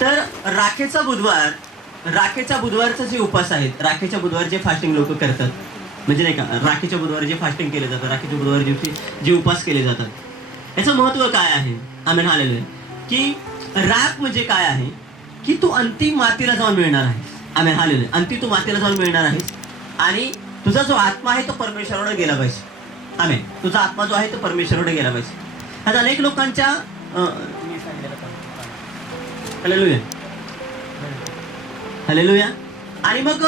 तर राखेचा बुधवारचा जे उपास आहेत, राखेच्या बुधवार जे फास्टिंग लोक करतात, म्हणजे नाही का, राखेच्या बुधवार जे फास्टिंग केले जातात, राखेच्या बुधवार दिवशी जे उपास केले जातात, याचं महत्व काय आहे? Amen hallelujah. की राख म्हणजे काय आहे? की तू अंतिम मातीला जाऊन मिळणार आहे. Amen hallelujah. अंतिम तू मातीला जाऊन मिळणार आहेस आणि तुझा जो आत्मा आहे तो परमेश्वराकडे गेला पाहिजे. आमेन. तुझा आत्मा जो आहे तो परमेश्वराकडे गेला पाहिजे. आता अनेक लोकांच्या हालेलुया हालेलुया. आणि मग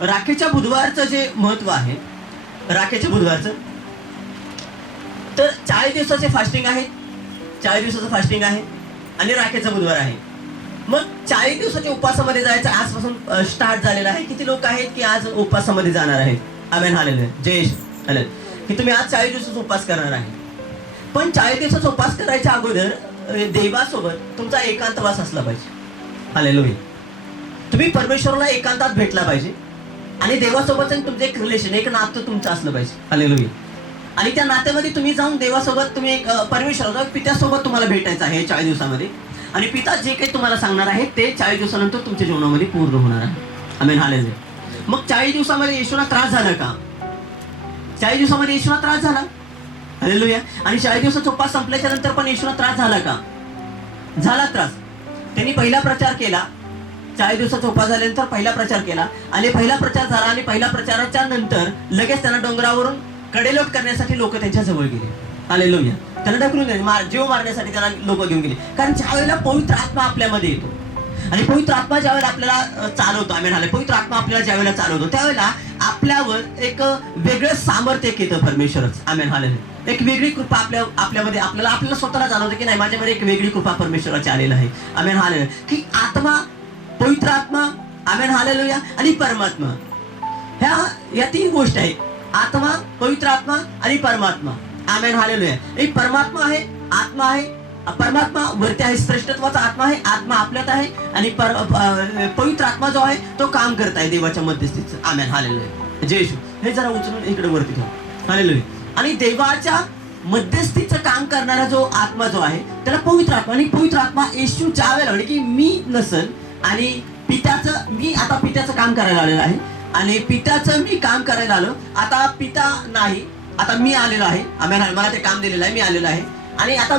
राखेच्या बुधवारचं जे महत्व आहे, राखेच्या बुधवारचं, तर 40 दिवसाचे फास्टिंग आहे, 40 दिवसाचं फास्टिंग आहे आणि राखेचा बुधवार आहे. मग 40 दिवसाच्या उपवासामध्ये जायचं आजपासून स्टार्ट झालेलं आहे. किती लोक आहेत की आज उपवासामध्ये जाणार आहेत? Amen hallelujah. जय हालेलुया. की तुम्ही आज 40 दिवसाचा उपवास करणार आहे. पण 40 दिवसाचा उपवास करायच्या अगोदर देवासोबत तुमचा एकांतवास असला पाहिजे. हालेलुया. तुम्ही परमेश्वराला एकांतात भेटला पाहिजे आणि देवासोबत तुमचं एक रिलेशन, एक नातं तुमचं असलं पाहिजे. हालेलुया. आणि त्या नात्यामध्ये तुम्ही जाऊन देवासोबत, तुम्ही एक परमेश्वराला, पित्यासोबत तुम्हाला भेटायचं आहे 40 दिवसामध्ये. आणि पिता जे काही तुम्हाला सांगणार आहे ते 40 दिवसानंतर तुमच्या जीवनामध्ये पूर्ण होणार आहे. Amen hallelujah. मग 40 दिवसामध्ये येशूला त्रास झाला का? 40 दिवसामध्ये येशूला त्रास झाला. हालेलुया. आणि 40 दिवसाचा उपवास संपल्याच्या नंतर पण येशूला त्रास झाला का? झाला त्रास. त्यांनी पहिला प्रचार केला. 40 दिवसाचा उपवास झाल्यानंतर पहिला प्रचार केला आणि पहिला प्रचार झाला आणि पहिल्या प्रचाराच्या नंतर लगेच त्यांना डोंगरावरून कडेलोट करण्यासाठी लोक त्यांच्या जवळ गेले. हालेलुया. त्यांना ढकलून गेले, जीव मारण्यासाठी त्याला लोक घेऊन गेले. कारण ज्या वेळेला पवित्र आत्मा आपल्यामध्ये येतो आणि पवित्र आत्मा ज्या वेळेला आपल्याला चालवतो, आमेन हालेलुया, पवित्र आत्मा आपल्याला ज्या वेळेला चालवतो त्यावेळेला आपल्यावर एक वेगळं सामर्थ्य येतं परमेश्वरच. Amen hallelujah. एक वेगळी कृपा आपल्यामध्ये आपल्याला स्वतःला जाणवतं की नाही, माझ्यामध्ये एक वेगळी कृपा परमेश्वराची आलेली आहे. Amen hallelujah. की आत्मा, पवित्र आत्मा, आमेन हालेलुया, आणि परमात्मा, ह्या 3 गोष्टी आहेत. आत्मा, पवित्र आत्मा आणि परमात्मा. Amen hallelujah. एक परमात्मा आहे, आत्मा आहे. परमात्मा वरती आहे, श्रेष्ठत्वाचा आत्मा आहे, आत्मा आपल्यात आहे. आणि पवित्र आत्मा जो आहे तो काम करत आहे देवाच्या मध्यस्थीचं. आमेन हालेलुया. जय येशू. हे जरा उचलून इकडे वरती ठेवा. हालेलुया. आणि देवाच्या मध्यस्थीचं काम करणारा जो आत्मा जो आहे त्याला पवित्र आत्मा. आणि पवित्र आत्मा येशू ज्या वेळेला म्हणजे की मी नसल आणि मी आता पित्याचं काम करायला आलेलं आहे आणि पित्याचं मी काम करायला आलो. आता पिता नाही, आता मी आलेलो आहे. आमेन. मला ते काम दिलेलं आहे, मी आलेलो आहे. आणि आता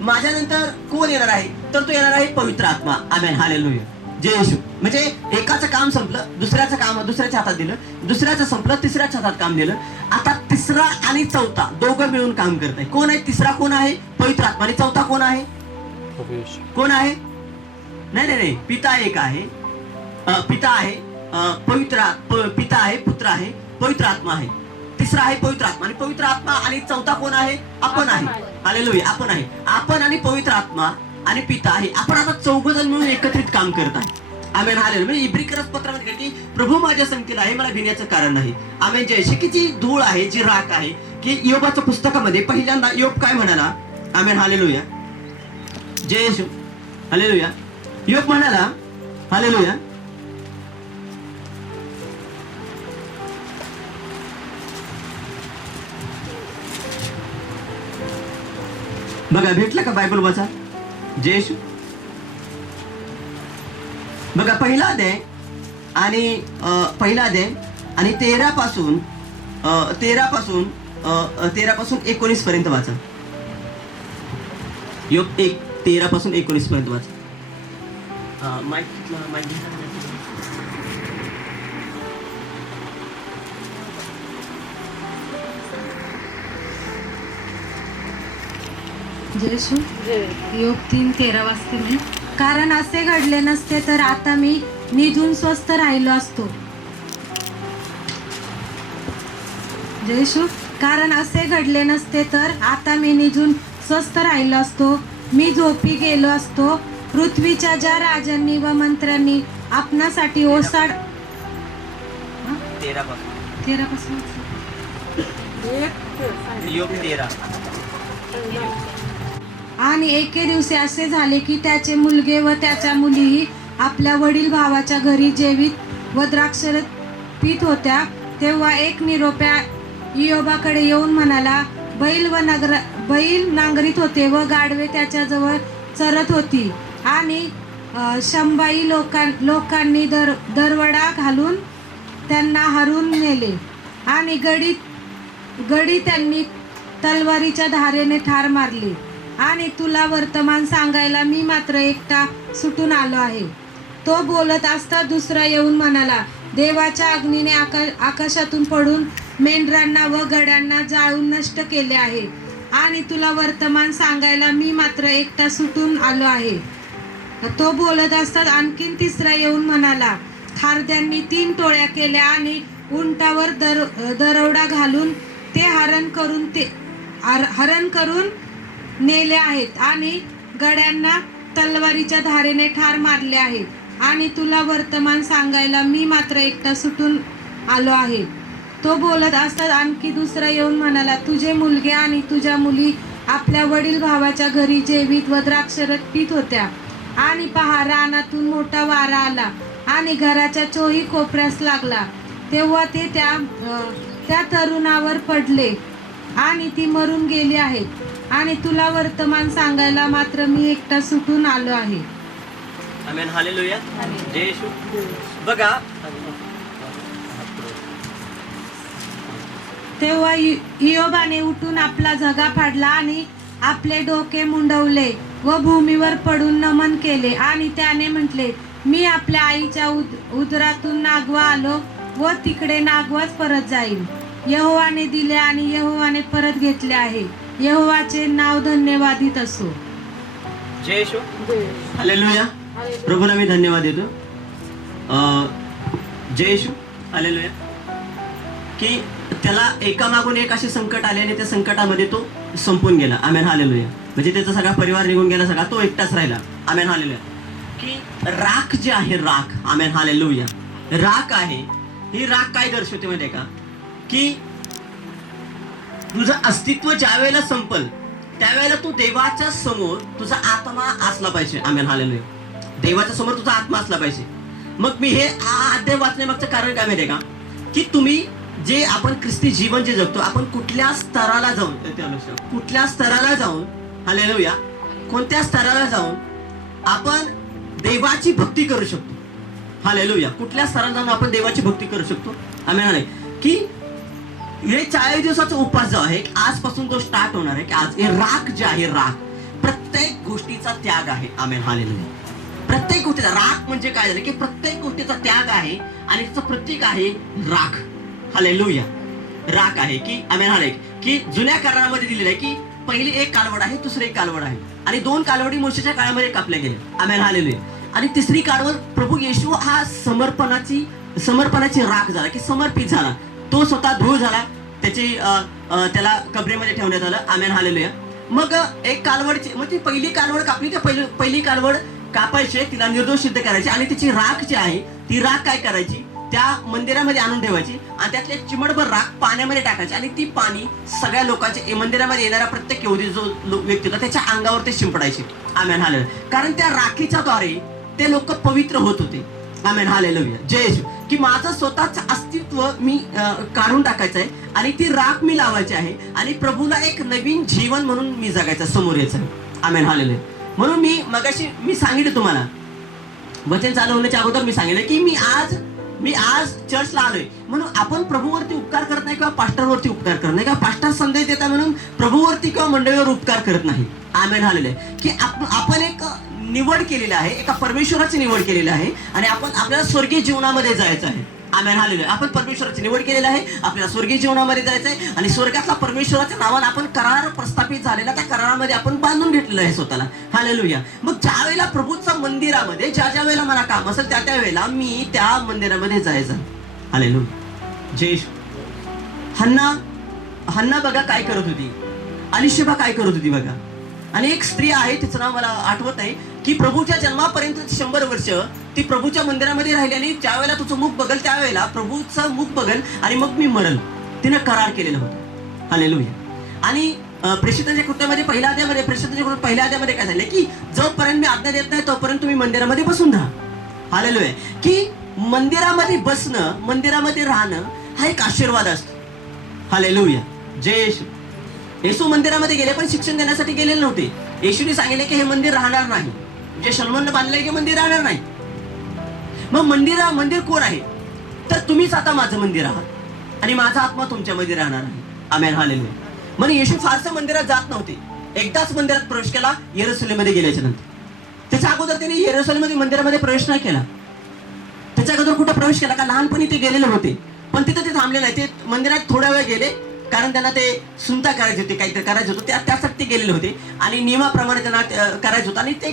माझ्यानंतर कोण येणार आहे? तर तो येणार आहे पवित्र आत्मा. Amen hallelujah. जय येशू. म्हणजे एकाचं काम संपलं, दुसऱ्याचं काम दुसऱ्याच्या हातात दिलं, दुसऱ्याचं संपलं, तिसऱ्याच्या हातात काम दिलं. आता तिसरा आणि चौथा दोघं मिळून काम करत आहे. कोण आहे तिसरा? कोण आहे? पवित्र आत्मा. आणि चौथा कोण आहे? कोण आहे? नाही, पिता एक आहे, पिता आहे, पिता आहे, पुत्र आहे, पवित्र आत्मा आहे. तिसरा आहे पवित्र आत्मा. आणि पवित्र आत्मा आणि चौथा कोण आहे? आपण आहे. हालेलुया. आपण आहे. आपण आणि पवित्र आत्मा आणि पिता आहे. आपण आता 4 जण मिळून एकत्रित काम करत आहे. Amen hallelujah. म्हणजे इब्रिकरस पत्रामध्ये की प्रभू माझ्या संगतीला आहे, मला भिण्याचं कारण नाही. आमेन. जय. की जी धूळ आहे, जी राख आहे, की योबाच्या पुस्तकामध्ये पहिल्यांदा योब काय म्हणाला? आमेन हालेलुया. जय येशू. हालेलुया. योब म्हणाला, हालेलुया, बघा भेटलं का बायबल वाचा. जय येशू. बघा पहिला अध्याय आणि 13 पासून 19 पर्यंत वाचा. योग 1 13 पासून 19 पर्यंत वाचा. जयशू. योग 3:13 वाजते मी. कारण असे घडले नसते तर आता मी निजून स्वस्थ राहिलो असतो. जयशू. कारण असे घडले नसते तर आता मी निजून स्वस्थ राहिलो असतो. मी झोपी गेलो असतो. पृथ्वीच्या ज्या राजांनी व मंत्र्यांनी आपणासाठी ओसाड 13 पासून योग 13. आणि एके दिवशी असे झाले की त्याचे मुलगे व त्याच्या मुलीही आपल्या वडील भावाच्या घरी जेवीत व द्राक्षरस पीत होत्या. तेव्हा एक निरोप्या इयोबाकडे येऊन म्हणाला, बैल नांगरीत होते व गाढवे त्याच्याजवळ चरत होती आणि शंभाई लोकांनी दरवडा घालून त्यांना हरून नेले आणि गडी त्यांनी तलवारीच्या धारेने ठार मारले. आणि तुला वर्तमान सांगायला मी मात्र एकटा सुटून आलो आहे. तो बोलत असता दुसरा येऊन म्हणाला, देवाच्या अग्नीने आकाशातून पडून मेंढरांना व गड्यांना जाळून नष्ट केले आहे. आणि तुला वर्तमान सांगायला मी मात्र एकटा सुटून आलो आहे. तो बोलत असतात आणखीन तिसरा येऊन म्हणाला, खारद्यांनी 3 टोळ्या केल्या आणि उंटावर दरोडा घालून ते हरण करून नेले आहेत आणि गड्यांना तलवारीच्या धारेने ठार मारले आहे. आणि तुला वर्तमान सांगायला मी मात्र एकटा सुटून आलो आहे. तो बोलत असतात आणखी दुसरा येऊन म्हणाला, तुझे मुलगे आणि तुझ्या मुली आपल्या वडील भावाच्या घरी जेवीत व द्राक्षरस पीत होत्या. आणि पहा, रानातून मोठा वारा आला आणि घराच्या चोही कोपऱ्यास लागला. तेव्हा ते त्या तरुणावर पडले आणि ती मरून गेली आहेत. आणि तुला वर्तमान सांगायला मात्र मी एकटा सुटून आलो आहे. आमेन. हालेलुया. जय येशू. बघा, तेव्हा इयोबाने उठून आपला झगा फाडला आणि आपले डोके मुंडवले व भूमीवर पडून नमन केले. आणि त्याने म्हटले, मी आपल्या आईच्या उदरातून नागवा आलो व तिकडे नागवाच परत जाईल. यहोवाने दिले आणि यहोवाने परत घेतले आहे. यहोवाचे नाव धन्यवादित असो. जय येशू. हालेलुया. प्रभूला मी धन्यवाद देतो. जय येशू. हालेलुया. की त्याला एकामागून एक असे संकट आले आणि त्या संकटामध्ये तो संपून गेला. आमेन. हालेलुया. म्हणजे त्याचा सगळा परिवार निघून गेला, सगळा तो एकटाच राहिला. आमेन. हालेलुया. की राख जे आहे, राख. आमेन. हालेलुया. राख आहे, ही राख काय दर्शवते माहिती का, की तुझं अस्तित्व ज्या वेळेला संपल त्यावेळेला तू देवाच्या समोर तुझा आत्मा असला पाहिजे. आमेन. हालेलुया. देवाच्या समोर तुझा आत्मा असला पाहिजे. मग मी हे अध्याय वाचण्यामागचं कारण काय माहिती का, की तुम्ही जे आपण ख्रिस्ती जीवन जे जगतो, आपण कुठल्या स्तराला जाऊन हालेलुया, कोणत्या स्तराला जाऊन आपण देवाची भक्ती करू शकतो. हालेलुया. कुठल्या स्तराला जाऊन आपण देवाची भक्ती करू शकतो. आमेन. की हे 40 दिवसाचा उपवास जो आहे, आजपासून तो स्टार्ट होणार आहे. की आज हे राख जे आहे, राख प्रत्येक गोष्टीचा त्याग आहे. आमेन. हालेलुया. प्रत्येक गोष्टीचा राख म्हणजे काय झालं, की प्रत्येक गोष्टीचा त्याग आहे आणि त्याचं प्रतीक आहे राख. हालेलुया. राख आहे की आमेन. हालेलुया. की जुन्या करारामध्ये दिलेलं आहे की पहिली एक कालवड आहे, दुसरी एक कालवड आहे आणि 2 कालवडी मोशेच्या काळामध्ये कापल्या गेल्या. आमेन. हालेलुया. आणि तिसरी कालवड प्रभू येशू हा समर्पणाची राख झाला, की समर्पित झाला. तो स्वतः धूळ झाला, त्याला कबरेमध्ये ठेवण्यात आलं. आमेन. हालेलुया. मग एक कालवडची म्हणजे पहिली कालवड कापली, तर पहिली कालवड कापायची, तिला निर्दोष सिद्ध करायची आणि तिची राख जी आहे ती राख काय करायची, त्या मंदिरामध्ये आणून ठेवायची आणि त्यातले चिमटभर राख पाण्यामध्ये टाकायची आणि ती पाणी सगळ्या लोकांचे मंदिरामध्ये येणाऱ्या प्रत्येक यहुदी जो व्यक्ती होता त्याच्या अंगावर ते शिंपडायचे. आमेन. हालेलुया. कारण त्या राखीच्या द्वारे ते लोक पवित्र होत होते. आमेन. हालेलुया. जय येशू. की माझं स्वतःचं अस्तित्व मी काढून टाकायचं आहे आणि ती राख मी लावायची आहे आणि प्रभूला एक नवीन जीवन म्हणून मी जगायचं, समोर यायचं. आमेन. हालेलुया. म्हणून मगाशी मी सांगितलं तुम्हाला, वचन चालू होण्याच्या अगोदर मी सांगितलं की मी आज चर्चला आलोय म्हणून आपण प्रभूवरती उपकार करत नाही किंवा पास्टरवरती उपकार करत नाही किंवा पास्टर संदेश देता म्हणून प्रभूवरती किंवा मंडळीवर उपकार करत नाही. आमेन. हालेलुया. की आपण एक निवड केलेली आहे, एका परमेश्वराची निवड केलेली आहे आणि आपल्याला स्वर्गीय जीवनामध्ये जायचं आहे. आमेन. हालेलुया. आपण परमेश्वराची निवड केलेली आहे, आपल्याला स्वर्गीय जीवनामध्ये जायचं आहे आणि स्वर्गातला परमेश्वराच्या नावाने आपण करार प्रस्थापित झालेला, त्या करारामध्ये आपण बांधून घेतलेलं आहे स्वतःला. हालेलुया. मग ज्या वेळेला प्रभूच्या मंदिरामध्ये ज्या वेळेला मला काम असेल त्या वेळेला मी त्या मंदिरामध्ये जायचं. हालेलुया. जय येशू. हन्ना बघा काय करत होती, अलिशबा काय करत होती बघा. आणि एक स्त्री आहे, तिचं नाव मला आठवत नाही, की प्रभूच्या जन्मापर्यंत 100 वर्ष ती प्रभूच्या मंदिरामध्ये राहिली आणि ज्या वेळेला तुझं मुख बघल त्यावेळेला प्रभूचं मुख बघल आणि मग मी मरल, तिनं करार केलेला होता. हालेलुया. आणि प्रेषितांच्या कृत्यामध्ये पहिल्या अध्यायामध्ये काय झालं, की जोपर्यंत मी आज्ञा देत नाही तोपर्यंत तुम्ही मंदिरामध्ये बसून राहा. हालेलुया. की मंदिरामध्ये बसणं, मंदिरामध्ये राहणं हा एक आशीर्वाद असतो. हालेलुया. जय येशू. येशू मंदिरामध्ये गेले पण शिक्षण देण्यासाठी गेलेले नव्हते, येशूने सांगितले की हे मंदिर राहणार नाही, जे शलोमोनने बांधलंय की मंदिर राहणार नाही. मग मंदिर कोण आहे? तर तुम्हीच आता माझं मंदिर आहात आणि माझा आत्मा तुमच्यामध्ये राहणार आहे. Amen, hallelujah. म्हणून येशू फारसं मंदिरात जात नव्हते. एकदाच मंदिरात प्रवेश केला यरूशलेममध्ये गेल्याच्या नंतर. त्याच्या अगोदर त्यांनी यरूशलेममध्ये मंदिरामध्ये प्रवेश नाही केला. त्याच्या अगोदर कुठे प्रवेश केला का? लहानपणी ते गेलेले होते, पण तिथे ते थांबले नाही. ते मंदिरात थोड्या वेळ गेले, कारण त्यांना ते सुनता करायचे होते, काहीतरी करायचं होतं, त्यासाठी ते गेलेले होते आणि नियमाप्रमाणे त्यांना करायचं होतं. आणि ते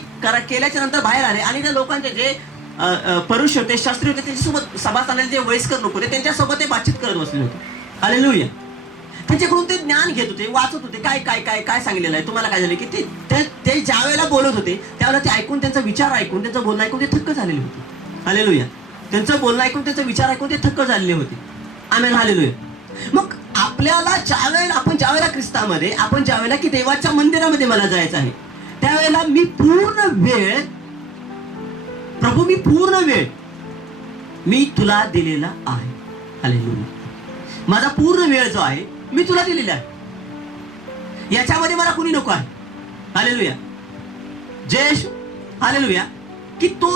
केल्याच्या नंतर बाहेर आले आणि त्या लोकांचे जे परुष होते, शास्त्री होते, त्यांच्यासोबत सभा चाललेले जे वयस्कर लोक होते, त्यांच्यासोबत ते बातचीत करत बसले होते. हालेलुया. त्यांच्याकडून ते ज्ञान घेत होते, वाचत होते, काय काय काय काय सांगितलेलं आहे. तुम्हाला काय झालं की ते ज्या वेळेला बोलत होते त्यावेळेला ते ऐकून, त्यांचा विचार ऐकून, त्यांचं बोलणं ऐकून ते थक्क झालेले होते. हालेलुया. त्यांचं बोलणं ऐकून, त्यांचा विचार ऐकून ते थक्क झालेले होते. आमेन, हालेलुया. मग आपल्याला ज्यावेळेला ख्रिस्तामध्ये आपण ज्यावेळेला की देवाच्या मंदिरामध्ये मला जायचं आहे, त्यावेळेला मी पूर्ण वेळ मी तुला दिलेला आहे. हालेलुया. माझा पूर्ण वेळ जो आहे मी तुला दिलेला आहे. याच्यामध्ये मला कुणी नको आहे. हालेलुया. जय येशू. हालेलुया. की तो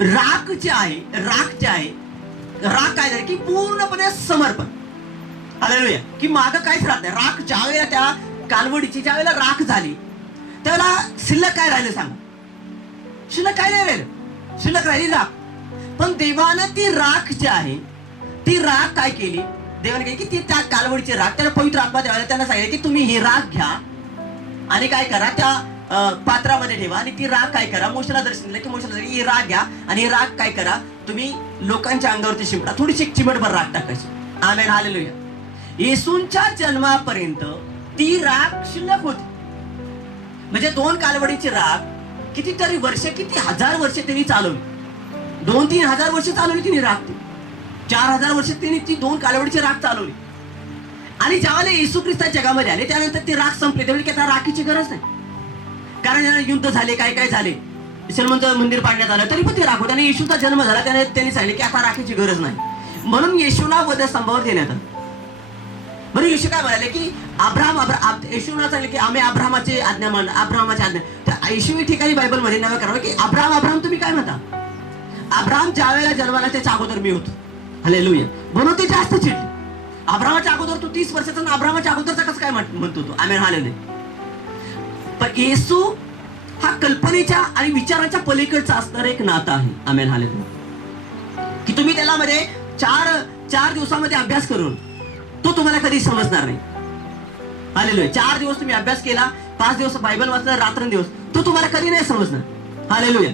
राख जे आहे राख काय झाली की पूर्णपणे समर्पण. हालेलुया. की मागं काहीच राहत नाही. राख ज्यावेळेला त्या कालवडीची ज्यावेळेला राख झाली त्यावेळेला शिल्लक काय राहिलं सांगा? शिल्लक काय नाही राहिलं. शिल्लक राहिली राख. पण देवानं ती राख जी आहे ती राख काय केली? देवाने काय की ती त्या कालवडीची राख त्याला पवित्र आत्मा द्यायला त्यांना सांगितलं की तुम्ही ही राख घ्या आणि काय करा, त्या पात्रामध्ये ठेवा आणि ती राख काय करा, मोशेला दर्शन दिलं की मोशेला ही राख घ्या आणि ही राख काय करा, तुम्ही लोकांच्या अंगावरती शिंपडा. थोडीशी चिमटभर राख टाकायची. आमेन, हालेलुया. येशूंच्या जन्मापर्यंत ती राख शिल्लक होती. म्हणजे 2 कालवडीची राख कितीतरी वर्ष, किती हजार वर्ष त्यांनी चालवली. 2-3 हजार वर्ष चालवली तिने राख. 4000 वर्ष तिने ती 2 कालवडीची राख चालवली. आणि ज्यावेळेला येशू ख्रिस्त जगामध्ये आले त्यानंतर ती राख संपली. त्यावेळी की आता राखीची गरज नाही, कारण यांना युद्ध झाले, काय काय झाले, शलोमोनचं मंदिर पाडण्यात आलं, तरी पण ती राख होती. आणि येशूचा जन्म झाला त्यांनी सांगितले की आता राखीची गरज नाही. म्हणून येशूला वधस्तंभावर देण्यात आलं. म्हणून येशू काय म्हणाले की येशूला सांगितले की आम्ही अब्राहमाची आज्ञा. येशू ठिकाणी बायबलमध्ये नाव करावं की अब्राहम तुम्ही काय म्हणता? अब्राहम ज्या वेळेला जन्माला त्याच्या अगोदर मी होतो. हालेलुया. म्हणून ते जास्त चिडले. अब्राहमाच्या अगोदर तू 30 वर्षाचा, अब्राहमाच्या अगोदरचा कसं काय म्हणतो तो? आमेन, हालेलुया. पण येशू हा कल्पनेच्या आणि विचाराच्या पलीकडचा असणारा एक नाता आहे. Amen, hallelujah. की तुम्ही त्याला मध्ये चार दिवसामध्ये अभ्यास करून तो तुम्हाला कधी समजणार नाही. हालेलुया. 4 दिवस तुम्ही अभ्यास केला, 5 दिवस बायबल वाचला, रात्रंदिवस, तो तुम्हाला कधी नाही समजणार. हालेलुया.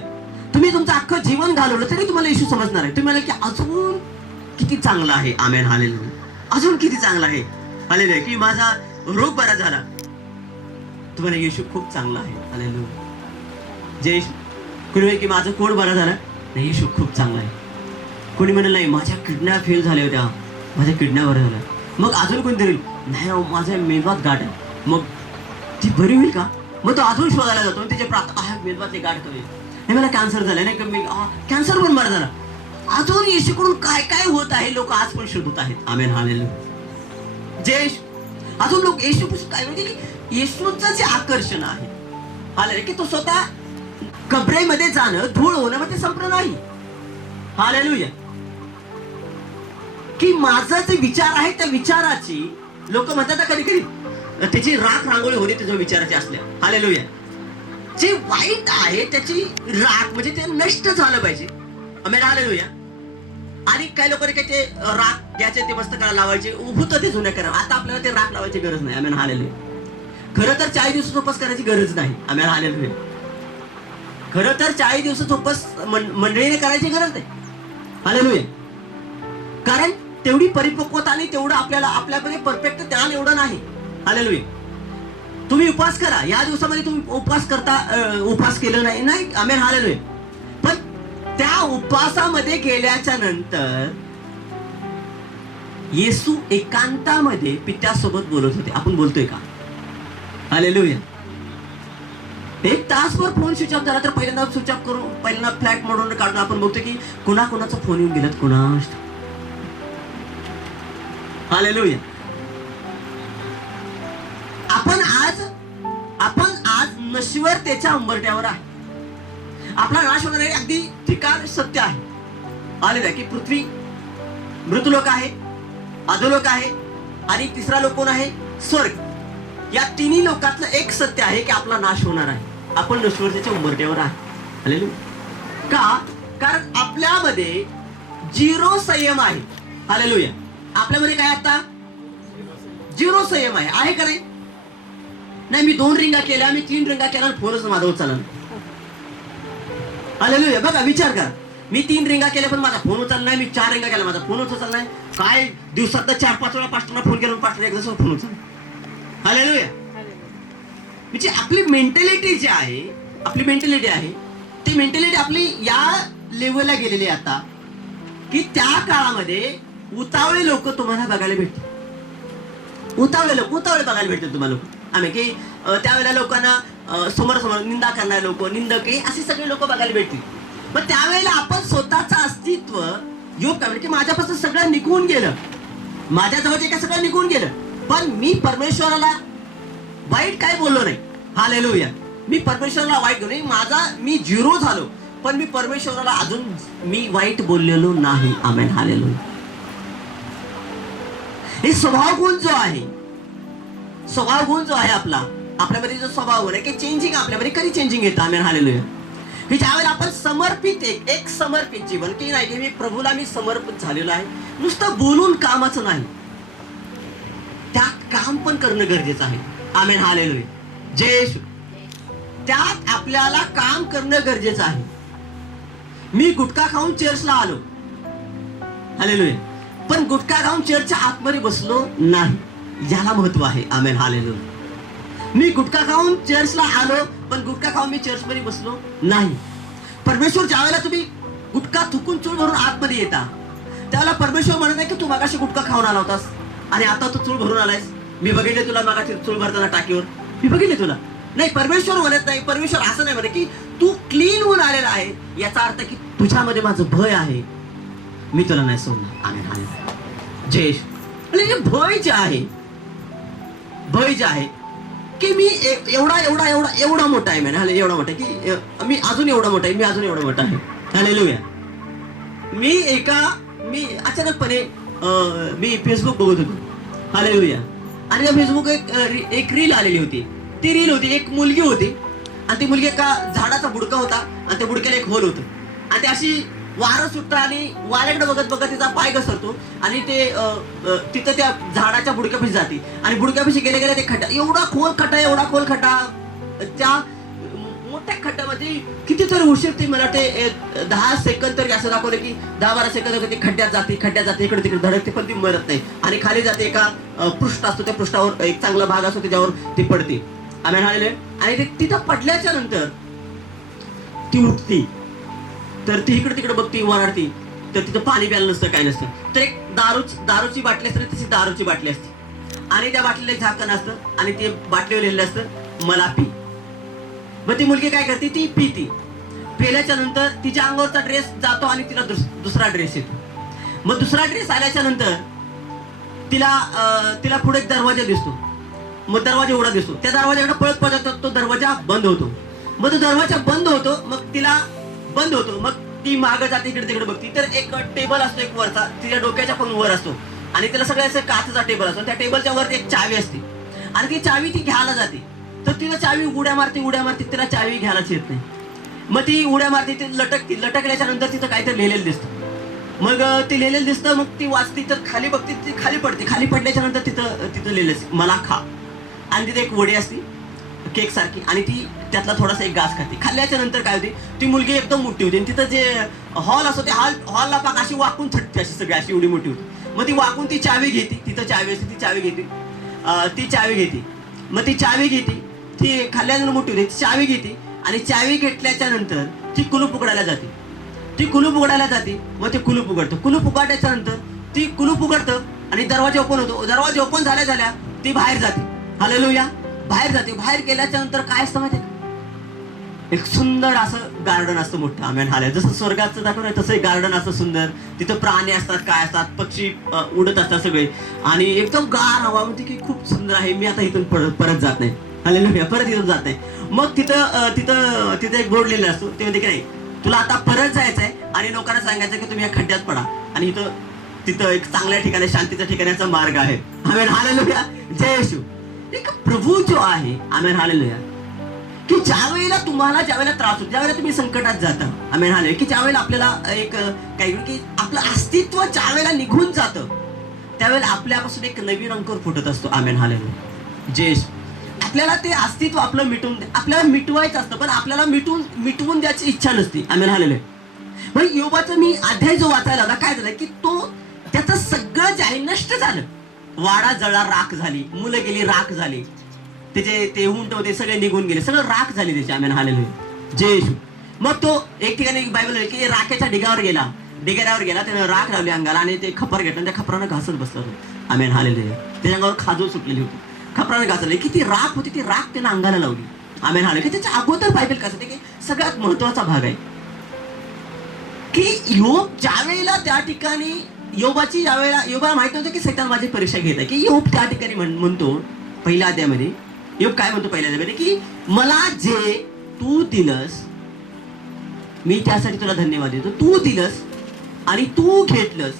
तुम्ही तुमचं अख्खं जीवन घालवलं तरी तुम्हाला येशू समजणार आहे. तुम्ही म्हणाल की अजून किती चांगला आहे. Amen, hallelujah. अजून किती चांगला आहे. हालेलुया. की माझा रोग बरा झाला. तुम्हाला येशू खूप चांगला आहे. हालेलुया. जय. कोणी म्हणे की माझं कोण बरा झाला? नाही, येशू खूप चांगला आहे. कोणी म्हणेल नाही माझ्या किडन्या फेल झाल्या होत्या, माझ्या किडन्या बऱ्या झाल्या. मग अजून कोणतरी नाही माझ्या मेंदवात गाठ आहे, मग ती बरी होईल का? मग तो अजून शोधायला जातो. त्याचे मेंदवातली गाठ कमी, नाही मला कॅन्सर झालं, नाही कमी कॅन्सर पण बरं झाला. अजून येशूकडून काय काय होत आहे लोक आज पण शोधत आहेत. Amen, hallelujah. जय. अजून लोक येशूपासून काय म्हणजे की येशूचं जे आकर्षण आहे हालेलुया की तो स्वतः कबरेमध्ये जाणं, धूळ होणं मध्ये संपलं नाही. हालेलुया. की माझा जे विचार आहे त्या विचाराची लोक म्हणतात कधी कधी त्याची राख रांगोळी होते त्याच्या विचाराची असल्या. हालेलुया. जे वाईट आहे त्याची राख म्हणजे ते नष्ट झालं पाहिजे. आमेन, हालेलुया. आणि काही लोक काय ते राख घ्यायचे, ते मस्तकाला लावायचे, उभूत ते जुन्या करा. आता आपल्याला ते राख लावायची गरज नाही. आमेन, हालेलुया. खरं तर 40 दिवसाचा उपास करायची गरज नाही. आमेन, हालेलुया. खरं तर 40 दिवसाचा उपास मंडळीने करायची गरज नाही. हालेलुया. कारण तेवढी परिपक्वता आणि तेवढं आपल्याकडे परफेक्ट ज्ञान एवढं नाही. हालेलुया. तुम्ही उपवास करा. या दिवसामध्ये तुम्ही उपवास केलं नाही. आमेन, हालेलुया. पण त्या उपवासामध्ये गेल्याच्या नंतर येशू एकांतामध्ये पित्यासोबत बोलत होते. आपण बोलतोय का? हालेलुया. 1 तासभर फोन स्विच ऑफ झाला तर पहिल्यांदा स्विच ऑफ करून, पहिल्यांदा फ्लॅट मोडून काढून आपण बघतो की कोणाचा फोन येऊन गेलात कोणास. हालेलुया. आपण आज नश्वरतेच्या उंबरठ्यावर आहे. आपला नाश होणार आहे अगदी ठिकाण सत्य आहे. आलेलं आहे की पृथ्वी मृतलोक आहे, अधोलोक आहे आणि तिसरा लोक कोण आहे? स्वर्ग. या तिन्ही लोकातलं एक सत्य आहे की आपला नाश होणार आहे. आपण नश्वरतेच्या उंबरठ्यावर आहे. हालेलुया. का? कारण आपल्यामध्ये झिरो संयम आहे. हालेलुया. आपल्यामध्ये काय आता? झिरो संयम आहे का नाही? नाही, मी 2 रिंगा केल्या, मी 3 रिंगा केल्या आणि फोनच माझा उचलला. हालेलुया. बघा, विचार करा. मी 3 रिंगा केल्या पण माझा फोन उचलला नाही. मी 4 रिंगा केल्या, माझा फोन उचलला नाही. काय दिवसात 4-5 वेळा पास्टरला फोन केला, पास्टर एकदा फोन उचलला. हालेलुया. म्हणजे आपली मेंटॅलिटी जी आहे, आपली मेंटॅलिटी आहे, ती मेंटॅलिटी आपली या लेवलला गेलेली आहे आता की त्या काळामध्ये उतावळे लोक तुम्हाला बघायला भेटतील. उतावळे बघायला भेटतील तुम्हाला लोक. आम्ही की त्यावेळेला लोकांना समोर निंदा करणारे लोक, निंदक असे सगळे लोक बघायला भेटतील. मग त्यावेळेला आपण स्वतःचं अस्तित्व योग काय की माझ्यापासून सगळं निघून गेलं, माझ्या जवळचे काय सगळं निघून गेलं, पण मी परमेश्वराला वाईट काय बोललो नाही. हालेलुया. मी परमेश्वराला वाईट बोललो नाही. मी झिरो झालो, पण मी परमेश्वराला अजून मी वाईट बोललेलो नाही. आमेन. हालेलुया. हे स्वभाव गुण जो आहे, स्वभाव गुण जो आहे आपल्यामध्ये जो स्वभाव गुण आहे की चेंजिंग आपल्यामध्ये कधी चेंजिंग येतं. आमेन. हालेलुया. की ज्यावेळेला आपण समर्पित एक समर्पित जीवन की नाही की मी प्रभूला मी समर्पित झालेलो आहे, नुसतं बोलून कामाचं नाही, त्यात काम पण करणं गरजेचं आहे. आमेन. हालेलुया. जय येशू. त्यात आपल्याला काम करणं गरजेचं आहे. मी गुटखा खाऊन चर्चला आलो, हालेलुया, पण गुटखा खाऊन चर्चच्या आतमध्ये बसलो नाही, याला महत्व आहे. आमेन. हालेलुया. मी गुटखा खाऊन चर्चला आलो, पण गुटखा खाऊन मी चर्च मध्ये बसलो नाही. परमेश्वर ज्यावेळेला तुम्ही गुटखा थुकून चूळ भरून आतमध्ये येता, त्यावेळेला परमेश्वर म्हणत नाही की तू मागाशी गुटखा खाऊन आला होतास आणि आता तू चूळ भरून आलायस. मी बघितले तुला मागाशी चूळ भरताना टाकीवर, मी बघितले तुला. नाही, परमेश्वर म्हणत नाही. परमेश्वर असं नाही म्हणत की तू क्लीन होऊन आलेला आहे, याचा अर्थ की तुझ्यामध्ये माझं भय आहे, मी तुला नाही सोडणार. आमेन. जय. भय जे आहे, भय जे आहे की मी एवढा मोठा आहे. मैंने एवढा मोठा आहे की मी अजून एवढा मोठा आहे, मी अजून एवढा मोठा आहे. हालेलुया. मी अचानकपणे मी फेसबुक बघत होतो. हालेलुया. आणि त्या फेसबुक एक रील आलेली होती. ती रील होती, एक मुलगी होती आणि ती मुलगी एका झाडाचा बुडका होता आणि त्या बुडक्याला एक होल होतं आणि ती अशी वारं सुटतं आणि वाऱ्याकडे बघत बघत तिचा पाय घसरतो आणि ते तिथं त्या झाडाच्या बुडक्यापाशी जाते आणि बुडक्यापाशी गेले गेले ते खड्डा, एवढा खोल खड्डा, त्या मोठ्या खड्ड्यामध्ये कितीतरी उशीर ती मला ते 10 सेकंद तरी असं दाखवलं की 10-12 सेकंद ती खड्ड्यात जाते, इकडे तिकडे धडकते, पण ती मरत नाही आणि खाली जाते. एका पृष्ठ असतो, त्या पृष्ठावर एक चांगला भाग असतो, त्याच्यावर ती पडते. आम्ही म्हणाले आणि तिथं पडल्याच्या नंतर ती उठती, तर ती इकडे तिकडे बघती, वराडती, तर तिथं पाणी प्यायला नसतं, काय नसतं. तर एक दारूची बाटली असते, तशी दारूची बाटली असते आणि त्या बाटलीला एक झाकण असतं आणि ते बाटलीवर लिहिलेलं असतं मला पी. मग ती मुलगी काय करते, ती पिती. पेल्याच्या नंतर तिच्या अंगावरचा ड्रेस जातो आणि तिला दुसरा ड्रेस येतो. मग दुसरा ड्रेस आल्याच्या नंतर तिला पुढे एक दरवाजा दिसतो. मग दरवाजा एवढा दिसतो, त्या दरवाजाकडे पळत तो दरवाजा बंद होतो. मग तो दरवाजा बंद होतो, मग तिला बंद होतो. मग ती मागं जाते, इकडे तिकडे बघती, तर एक टेबल असतो, एक वरचा, तिच्या डोक्याच्या पण वर असतो आणि तिला सगळं असं काचचा टेबल असतो. त्या टेबलच्या वर एक चावी असते आणि ती चावी ती घ्यायला जाते, तर तिला चावी उड्या मारते, तिला चावी घ्यायलाच येत नाही. मग ती उड्या मारते, ती लटकल्याच्या नंतर तिथं काहीतरी लिहिलेलं दिसतं. मग ते लिहिलेलं दिसतं, मग ती वाचती, तर खाली बघते, ती खाली पडते. खाली पडल्याच्या नंतर तिथं लिहिलं मला खा, आणि तिथे एक वडी असते केक सारखी आणि ती त्यातला थोडासा एक घास खाते. खाल्ल्याच्या नंतर काय होते, ती मुलगी एकदम मोठी होती आणि तिथं जे हॉल असतो त्या हॉलला पाक अशी वाकून छटते, अशी सगळी अशी एवढी मोठी होती. मग ती वाकून ती चावी घेते, तिथं चावी असते, ती चावी घेते. मग ती चावी घेते, ती खाल्ल्यानंतर मोठी होते, ती चावी घेते आणि चावी घेतल्याच्या नंतर ती कुलूप उघडायला जाते. मग ते कुलूप उघडल्याच्या नंतर ती कुलूप उघडतं आणि दरवाजा ओपन होतो. दरवाजा ओपन झाल्या ती बाहेर जाते. हालेलुया. बाहेर गेल्याच्या नंतर काय असतं माहिती, एक सुंदर असं गार्डन असतं मोठं. आम्ही हाले जसं स्वर्गाचं दाखवलं तसं एक गार्डन असतं सुंदर. तिथं प्राणी असतात, काय असतात, पक्षी उडत असतात सगळे आणि एकदम गार हवा म्हणते की खूप सुंदर आहे, मी आता इथून परत जात नाही. हालेलुया. परत तिथून जात नाही. मग तिथं एक बोर्ड लिहिलेला असतो. ते म्हणते की नाही, तुला आता परत जायचं आहे आणि लोकांना सांगायचं की तुम्ही या खड्ड्यात पडा आणि तिथं एक चांगल्या ठिकाणी, शांतीच्या ठिकाणाचा मार्ग आहे. Amen, hallelujah. जय येशू. एक प्रभू जो आहे, आमेन, हालेलुया, की ज्यावेळेला त्रास होतो, ज्यावेळेला तुम्ही संकटात जाता, आमेन, हालेलुया, की ज्यावेळेला आपल्याला एक काही की आपलं अस्तित्व ज्यावेळेला निघून जातं, त्यावेळेला आपल्यापासून एक नवीन अंकुर फुटत असतो. आमेन, हालेलुया. जय येशू. आपल्याला ते अस्तित्व आपलं आपल्याला मिटवायचं असतं, पण आपल्याला मिटवून द्यायची इच्छा नसते. आमेन, हालेलुया. मग योबाचा मी अध्याय जो वाचायला होता, काय झालं की त्याचं सगळं जे आहे नष्ट झालं. वाडा जळा, राख झाली, मुलं गेली, राख झाली, ते हुंट होते सगळे निघून गेले, सगळं राख झाली त्याची. आमेन, हालेलुया. जय येशू. मग तो एक ठिकाणी बायबल की राखेच्या ढिगावर गेला, त्यानं राख लावली अंगाला आणि ते खपर घेतलं, त्या खपरानं घासत बसला तो. आमेन, हालेलुया. त्याच्या अंगावर खाजून सुटलेली होती, खपरानं घासली. की ती राख होती, ती राख त्यानं अंगाला लावली. आमेन, हालेलुया. त्याच्या अगोदर बायबल कसं की सगळ्यात महत्वाचा भाग आहे की योब ज्यावेळेला त्या ठिकाणी योबाला माहित नव्हतं की सैतान माझी परीक्षा घेत आहे, की योब त्या ठिकाणी म्हणतो पहिल्या अध्यायामध्ये, योब काय म्हणतो पहिल्या अध्यायामध्ये, की मला जे तू दिलंस मी त्यासाठी तुला धन्यवाद देतो. तू दिलंस आणि तू घेतलंस,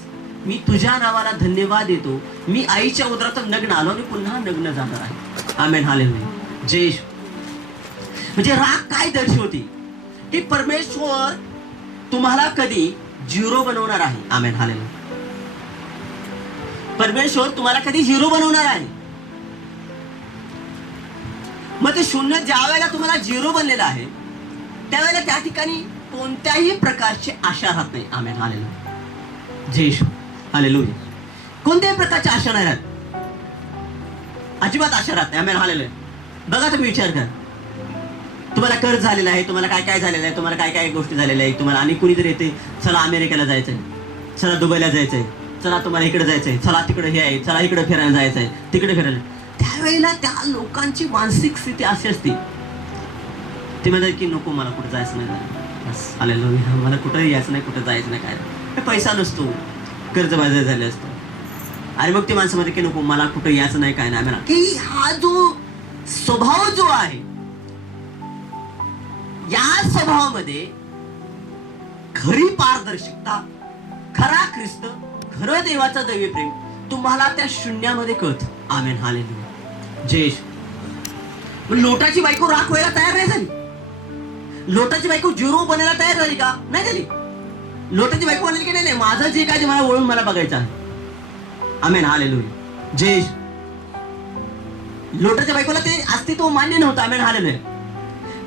मी तुझ्या नावाला धन्यवाद देतो. मी आईच्या उदरातून नग्न आलो आणि पुन्हा नग्न जाणार आहे. Amen, hallelujah. जय येशू. म्हणजे राख काय दर्शवते की परमेश्वर तुम्हाला कधी झिरो बनवणार आहे. Amen, hallelujah. परमेश्वर तुम्हाला कधी झिरो बनवणार आहे. मग ते शून्य ज्या वेळेला तुम्हाला झिरो बनलेलं आहे, त्यावेळेला त्या ठिकाणी कोणत्याही प्रकारची आशा राहत नाही. आमेन, हालेलुया. जय येशू. हालेलुया. कोणत्याही प्रकारची आशा नाही राहत, अजिबात आशा राहत नाही. आमेन, हालेलुया. बघा तुम्ही विचार करा, तुम्हाला कर्ज झालेलं आहे, तुम्हाला काय काय झालेलं आहे, तुम्हाला काय काय गोष्टी झालेल्या आहेत तुम्हाला, आणि कुणीतरी येते, चला अमेरिकेला जायचंय, चला दुबईला जायचंय, चला तुम्हाला इकडे जायचंय, चला तिकडे हे आहे, चला इकडे फिरायला जायचंय, तिकडे फिरायला. त्यावेळेला त्या लोकांची मानसिक स्थिती अशी असते, ते म्हणतात की नको, मला कुठं जायचं नाही, बस हालेलुया, मला कुठंही यायचं नाही, कुठं जायचं नाही, काय पैसा नसतो, कर्ज बाजार झाले असतं. आणि मग ते माणसं म्हणतात की नको, मला कुठं यायचं नाही, काय नाही. म्हणा की हा जो स्वभाव जो आहे, या स्वभावामध्ये खरी पारदर्शकता, खरा ख्रिस्त, खरं देवाचं दैवी प्रेम तुम्हाला त्या शून्यामध्ये कळत. आमेन, हालेलुया. जय येशू. लोटाची बायको राख व्हायला तयार नाही झाली. लोटाची बायको झिरो बनायला तयार झाली का? नाही झाली. लोटाची बायको म्हणाली की नाही, माझं जे काय ते मला वळून मला बघायचं आहे. Amen, hallelujah. जय येशू. लोटाच्या बायकोला ते अस्तित्व मान्य नव्हतं. आमेन, हालेलुया.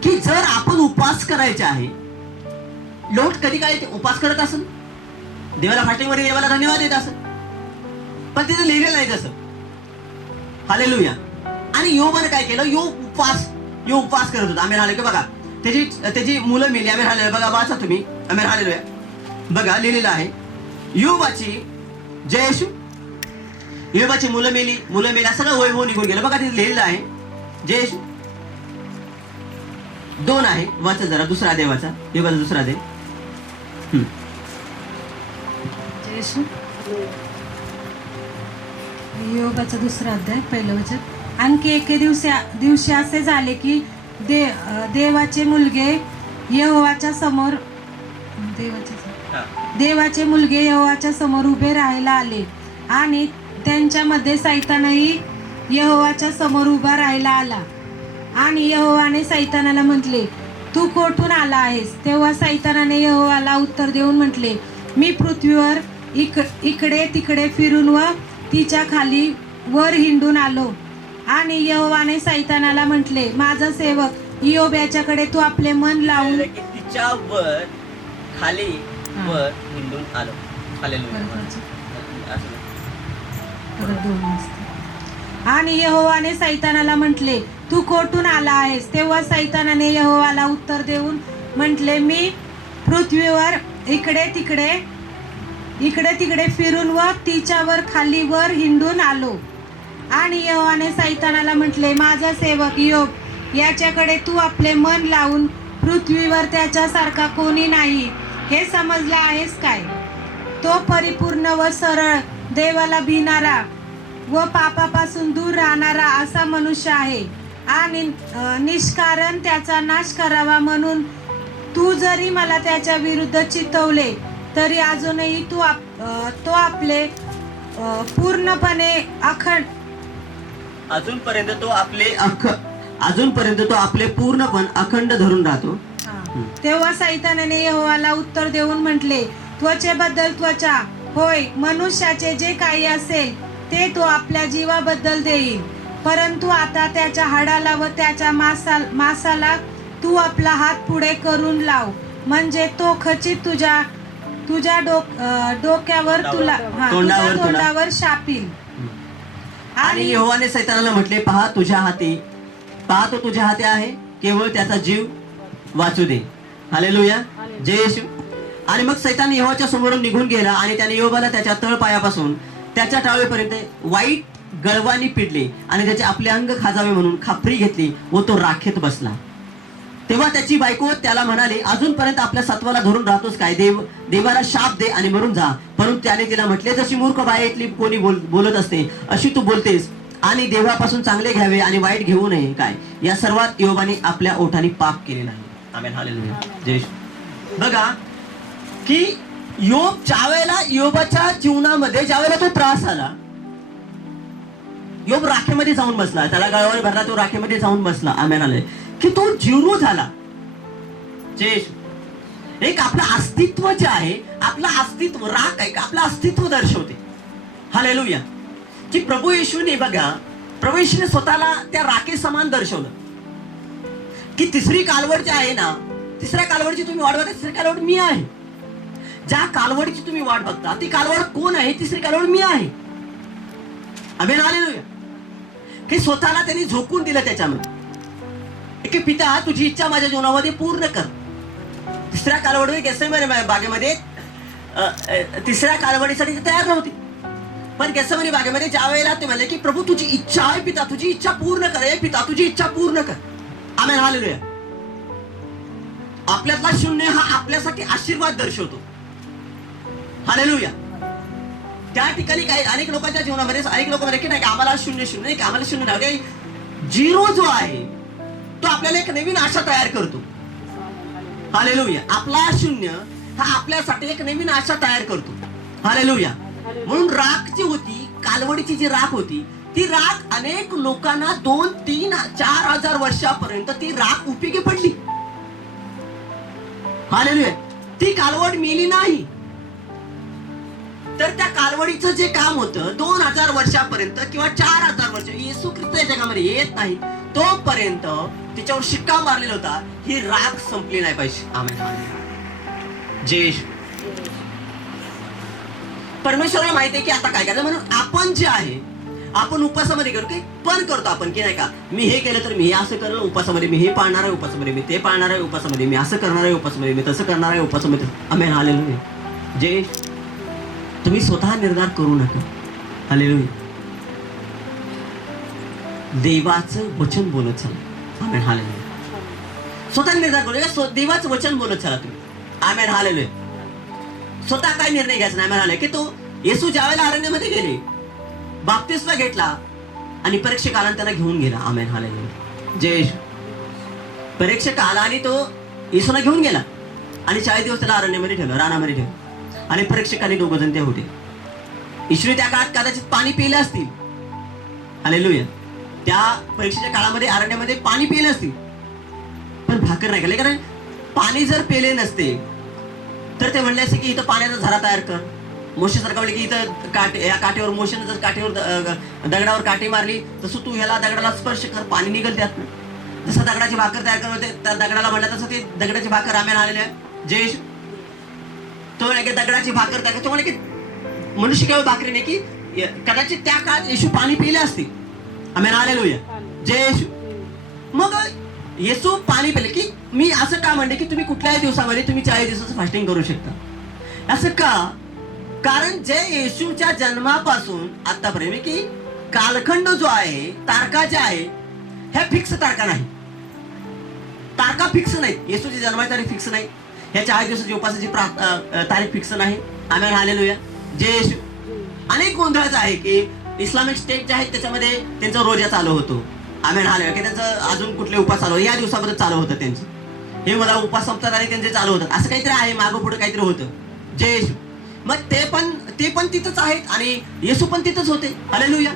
की जर आपण उपास करायचे आहे, लोट कधी काय उपास करत असेल, देवाला फास्टिंग मध्ये देवाला धन्यवाद देत असेल, पण तिथे लिहिलेलं नाही तसं. हालेलुया. आणि योबाने काय केलं, यो उपवास करत होता. आमेन, हालेलुया. बघा त्याची मुलं मेली. आमेन, हालेलुया. बघा वाचा तुम्ही. आमेन, हालेलुया. बघा लिहिलेलं आहे, योबाची, जय येशू, योबाची मुलं मेली, सगळं वैभव निघून गेलं. बघा तिथे लिहिलेलं आहे, जय येशू. 2 आहे, वाचा जरा, दुसरा अध्याय वाचा, योबाचा दुसरा अध्याय. योगाचा दुसरा अध्याय, पहिलं वचन. आणखी एके दिवशी असे झाले की देवाचे मुलगे यहोवाच्या समोर उभे राहायला आले, आणि त्यांच्यामध्ये सैतानही यहोवाच्या समोर उभा राहायला आला. आणि यहोवाने सैतानाला म्हटले, तू कोठून आला आहेस? तेव्हा सैतानाने यहोवाला उत्तर देऊन म्हटले, मी पृथ्वीवर इकडे तिकडे फिरून व तिच्या खाली वर हिंडून आलो. आणि यहोवाने सैतानाला म्हटले, माझा सेवक इयोब याच्याकडे तू आपले मन लावून तिच्या वर खाली वर हिंडून आलो. आणि यहोवाने सैतानाला म्हटले, तू कोठून आला आहेस? तेव्हा सैतानाने यहोवाला उत्तर देऊन म्हटले, मी पृथ्वीवर इकडे तिकडे फिरून व तिच्यावर खाली वर हिंडून आलो. आणि यहोवाने सैतानाला म्हटले, माझा सेवक इयोब याच्याकडे तू आपले मन लावून पृथ्वीवर त्याच्यासारखा कोणी नाही हे समजला आहेस काय? तो परिपूर्ण व सरळ, देवाला भिणारा व पापापासून दूर राहणारा असा मनुष्य आहे. आणि निष्कारण त्याचा नाश करावा, म्हणून तू जरी मला त्याच्या विरुद्ध चितवले तरी अजूनही तो आपले पूर्णपणे अजूनपर्यंत तो आपले पूर्णपण अखंड धरून राहतो. तेव्हा सैतानाने यहोवाला उत्तर देऊन म्हटले, त्वचेबद्दल त्वचा, होय, मनुष्याचे जे काही असेल ते तो आपल्या जीवाबद्दल देईल, परंतु आता त्याच्या हाडाला व त्याच्या मांसाला तू आपला हात पुढे करून लाव, म्हणजे तो खचित तुझ्या डोक्यावर तुझ्या तोंडावर शापील. आणि यहोवाने सैतानाला म्हटले, पहा तो तुझ्या हाती आहे, केवळ त्याचा जीव वाचू दे. हालेलुया, जय येशू. आणि मग सैतान यहोवाच्या समोरून निघून गेला आणि त्याने यहोवाला त्याच्या तळपायापासून त्याच्या टाळवेपर्यंत वाईट गळवानी पिडले आणि त्याचे आपले अंग खाजावे म्हणून खापरी घेतली व तो राखेत बसला. तेव्हा त्याची बायको त्याला म्हणाली, अजूनपर्यंत आपल्या सत्वाला धरून राहतोस काय? देवाला शाप दे आणि मरून जा. परंतु त्याने तिला म्हटले, जशी मूर्ख बायेतली कोणी बोलत असते अशी तू बोलतेस, आणि देवापासून चांगले घ्यावे आणि वाईट घेऊ नये काय? या सर्वात योबाने आपल्या ओठांनी पाप केलेला आहे. आमेन, हालेलुया, जय येशू. बघा की योब ज्यावेळेला योबाच्या जीवनामध्ये ज्यावेळेला तो त्रास आला, योब राखेमध्ये जाऊन बसला, त्याला गळवाने भरला, तो राखेमध्ये जाऊन बसला. आमेन, आले की तो जीवनो झाला. जय येशू. एक आपलं अस्तित्व जे आहे, आपलं अस्तित्व राख आहे, आपलं अस्तित्व दर्शवते. हालेलुया. की प्रभू येशूने स्वतःला त्या राखे समान दर्शवलं. की तिसरी कालवड जी आहे ना, तिसऱ्या कालवडची तुम्ही वाट बघता, तिसरी कालवड मी आहे. ज्या कालवडीची तुम्ही वाट बघता ती कालवड कोण आहे? तिसरी कालवड मी आहे. Amen, hallelujah. की स्वतःला त्यांनी झोकून दिलं त्याच्यामध्ये, की पिता तुझी इच्छा माझ्या जीवनामध्ये पूर्ण कर. तिसऱ्या कालवडी गेसेमनी बागेमध्ये तिसऱ्या कालवडीसाठी ते तयार नव्हती, पण गेसेमनी बागेमध्ये ज्या वेळेला ते म्हणले की प्रभू तुझी इच्छा आहे पिता, तुझी इच्छा पूर्ण कर, हे पिता तुझी इच्छा पूर्ण कर. आमेन, हालेलुया. आपल्यातला शून्य हा आपल्यासाठी आशीर्वाद दर्शवतो. हालेलुया. त्या ठिकाणी काही अनेक लोकांच्या जीवनामध्ये अनेक लोक म्हणतात की नाही आम्हाला शून्य नाही, की आम्हाला शून्य नाही. झिरो जो आहे तो आपल्याला एक नवीन आशा तयार करतो. हालेलुया. आपला शून्य हा आपल्यासाठी एक नवीन आशा तयार करतो. हालेलुया. म्हणून राख जी होती, कालवडीची जी राख होती, ती राख अनेक लोकांना 2, 3, 4,000 वर्षापर्यंत ती राख उपयोगी पडली. हालेलुया. ती कालवड मेली नाही, तर त्या कालवडीचं जे काम होतं 2000 वर्षापर्यंत किंवा 4000 वर्ष येशू ख्रिस्त या जगामध्ये येत नाही तोपर्यंत तिच्यावर शिक्का मारलेला होता, ही राख संपली नाही पाहिजे. आमेन, जय. परमेश्वराला माहिती आहे की आता काय करायचं, म्हणून आपण जे आहे आपण उपासामध्ये करतो, पण करतो आपण की नाही का, मी हे केलं तर मी हे असं करणार उपासामध्ये, मी हे पाळणार आहे उपासामध्ये, मी ते पाळणार आहे उपासामध्ये, मी असं करणार आहे उपासामध्ये, मी तसं करणार आहे उपासामध्ये. आमेन, हालेलुया. जय. तुम्ही स्वतः निर्धार करू नका. हालेलुया. देवाचं वचन बोलत चला. आमेन, हालेलुया. स्वतः निर्धार करू, देवाचं वचन बोलत चला तुम्ही. आमेन, हालेलुया. स्वतः काय निर्णय घ्यायचा नाही. आमेन, हालेलुया. की तो येशू ज्यावेळेला अरण्यामध्ये गेले, बाप्तिस्मा घेतला आणि परीक्षक आला त्यांना घेऊन गेला. आमेन, हालेलुया. जय येशू. परीक्षक आला आणि तो येशूला घेऊन गेला आणि 40 दिवस त्याला अरण्यामध्ये ठेवलं, रानामध्ये ठेवलं. आणि परीक्षकांनी 2 जण ते होते. ईश्वरी त्या काळात कदाचित पाणी पिले असतील. हालेलुया. त्या परीक्षेच्या काळामध्ये अरण्यामध्ये पाणी पिले असतील, पण भाकर नाही केले. कारण पाणी जर पेले नसते तर ते म्हणले असते की इथं पाण्याचा झरा तयार कर. मोशे सारखं म्हणले की इथं या काठीवर, मोशेनं जर काठीवर दगडावर काठी मारली तसं तू ह्याला दगडाला स्पर्श कर, पाणी निघल त्यातनं. जसं दगडाची भाकर तयार करत होते त्या दगडाला म्हणलं तसं ते दगडाची भाकर आमेन, हालेलुया. जय. तो म्हणे की दगडाची भाकर तयार, तो म्हणे की मनुष्य केवळ भाकरी नाही, की कदाचित त्या काळात येशू पाणी पिले असतील. आमेन, हालेलुया. जय येशू. मग येशू पाणी पिले की मी असं का म्हणते की तुम्ही कुठल्याही दिवसामध्ये तुम्ही 40 दिवसाचं फास्टिंग करू शकता. असं का? कारण जे येशूच्या जन्मापासून आतापर्यंत की कालखंड जो आहे, तारखा ज्या आहे ह्या फिक्स तारखा नाही. तारखा फिक्स नाही. येशूची जन्माची तारीख फिक्स नाही. ह्या 40 दिवसाची उपासाची तारीख फिक्स नाही. आमेन, हालेलुया. जय येशू. अनेक गोंधळाचं आहे की इस्लामिक स्टेट जे आहेत त्याच्यामध्ये त्यांचा रोजा चालू होतो. आम्ही हालेलुया की त्यांचं अजून कुठले उपास चालू या दिवसामध्ये चालू होतं त्यांचं, हे मला उपास संपतात आणि त्यांचे चालू होतात, असं काहीतरी आहे, मागं पुढे काहीतरी होतं. जय येशू. मग ते पण तिथंच आहेत आणि येशू पण तिथंच होते. हालेलुया.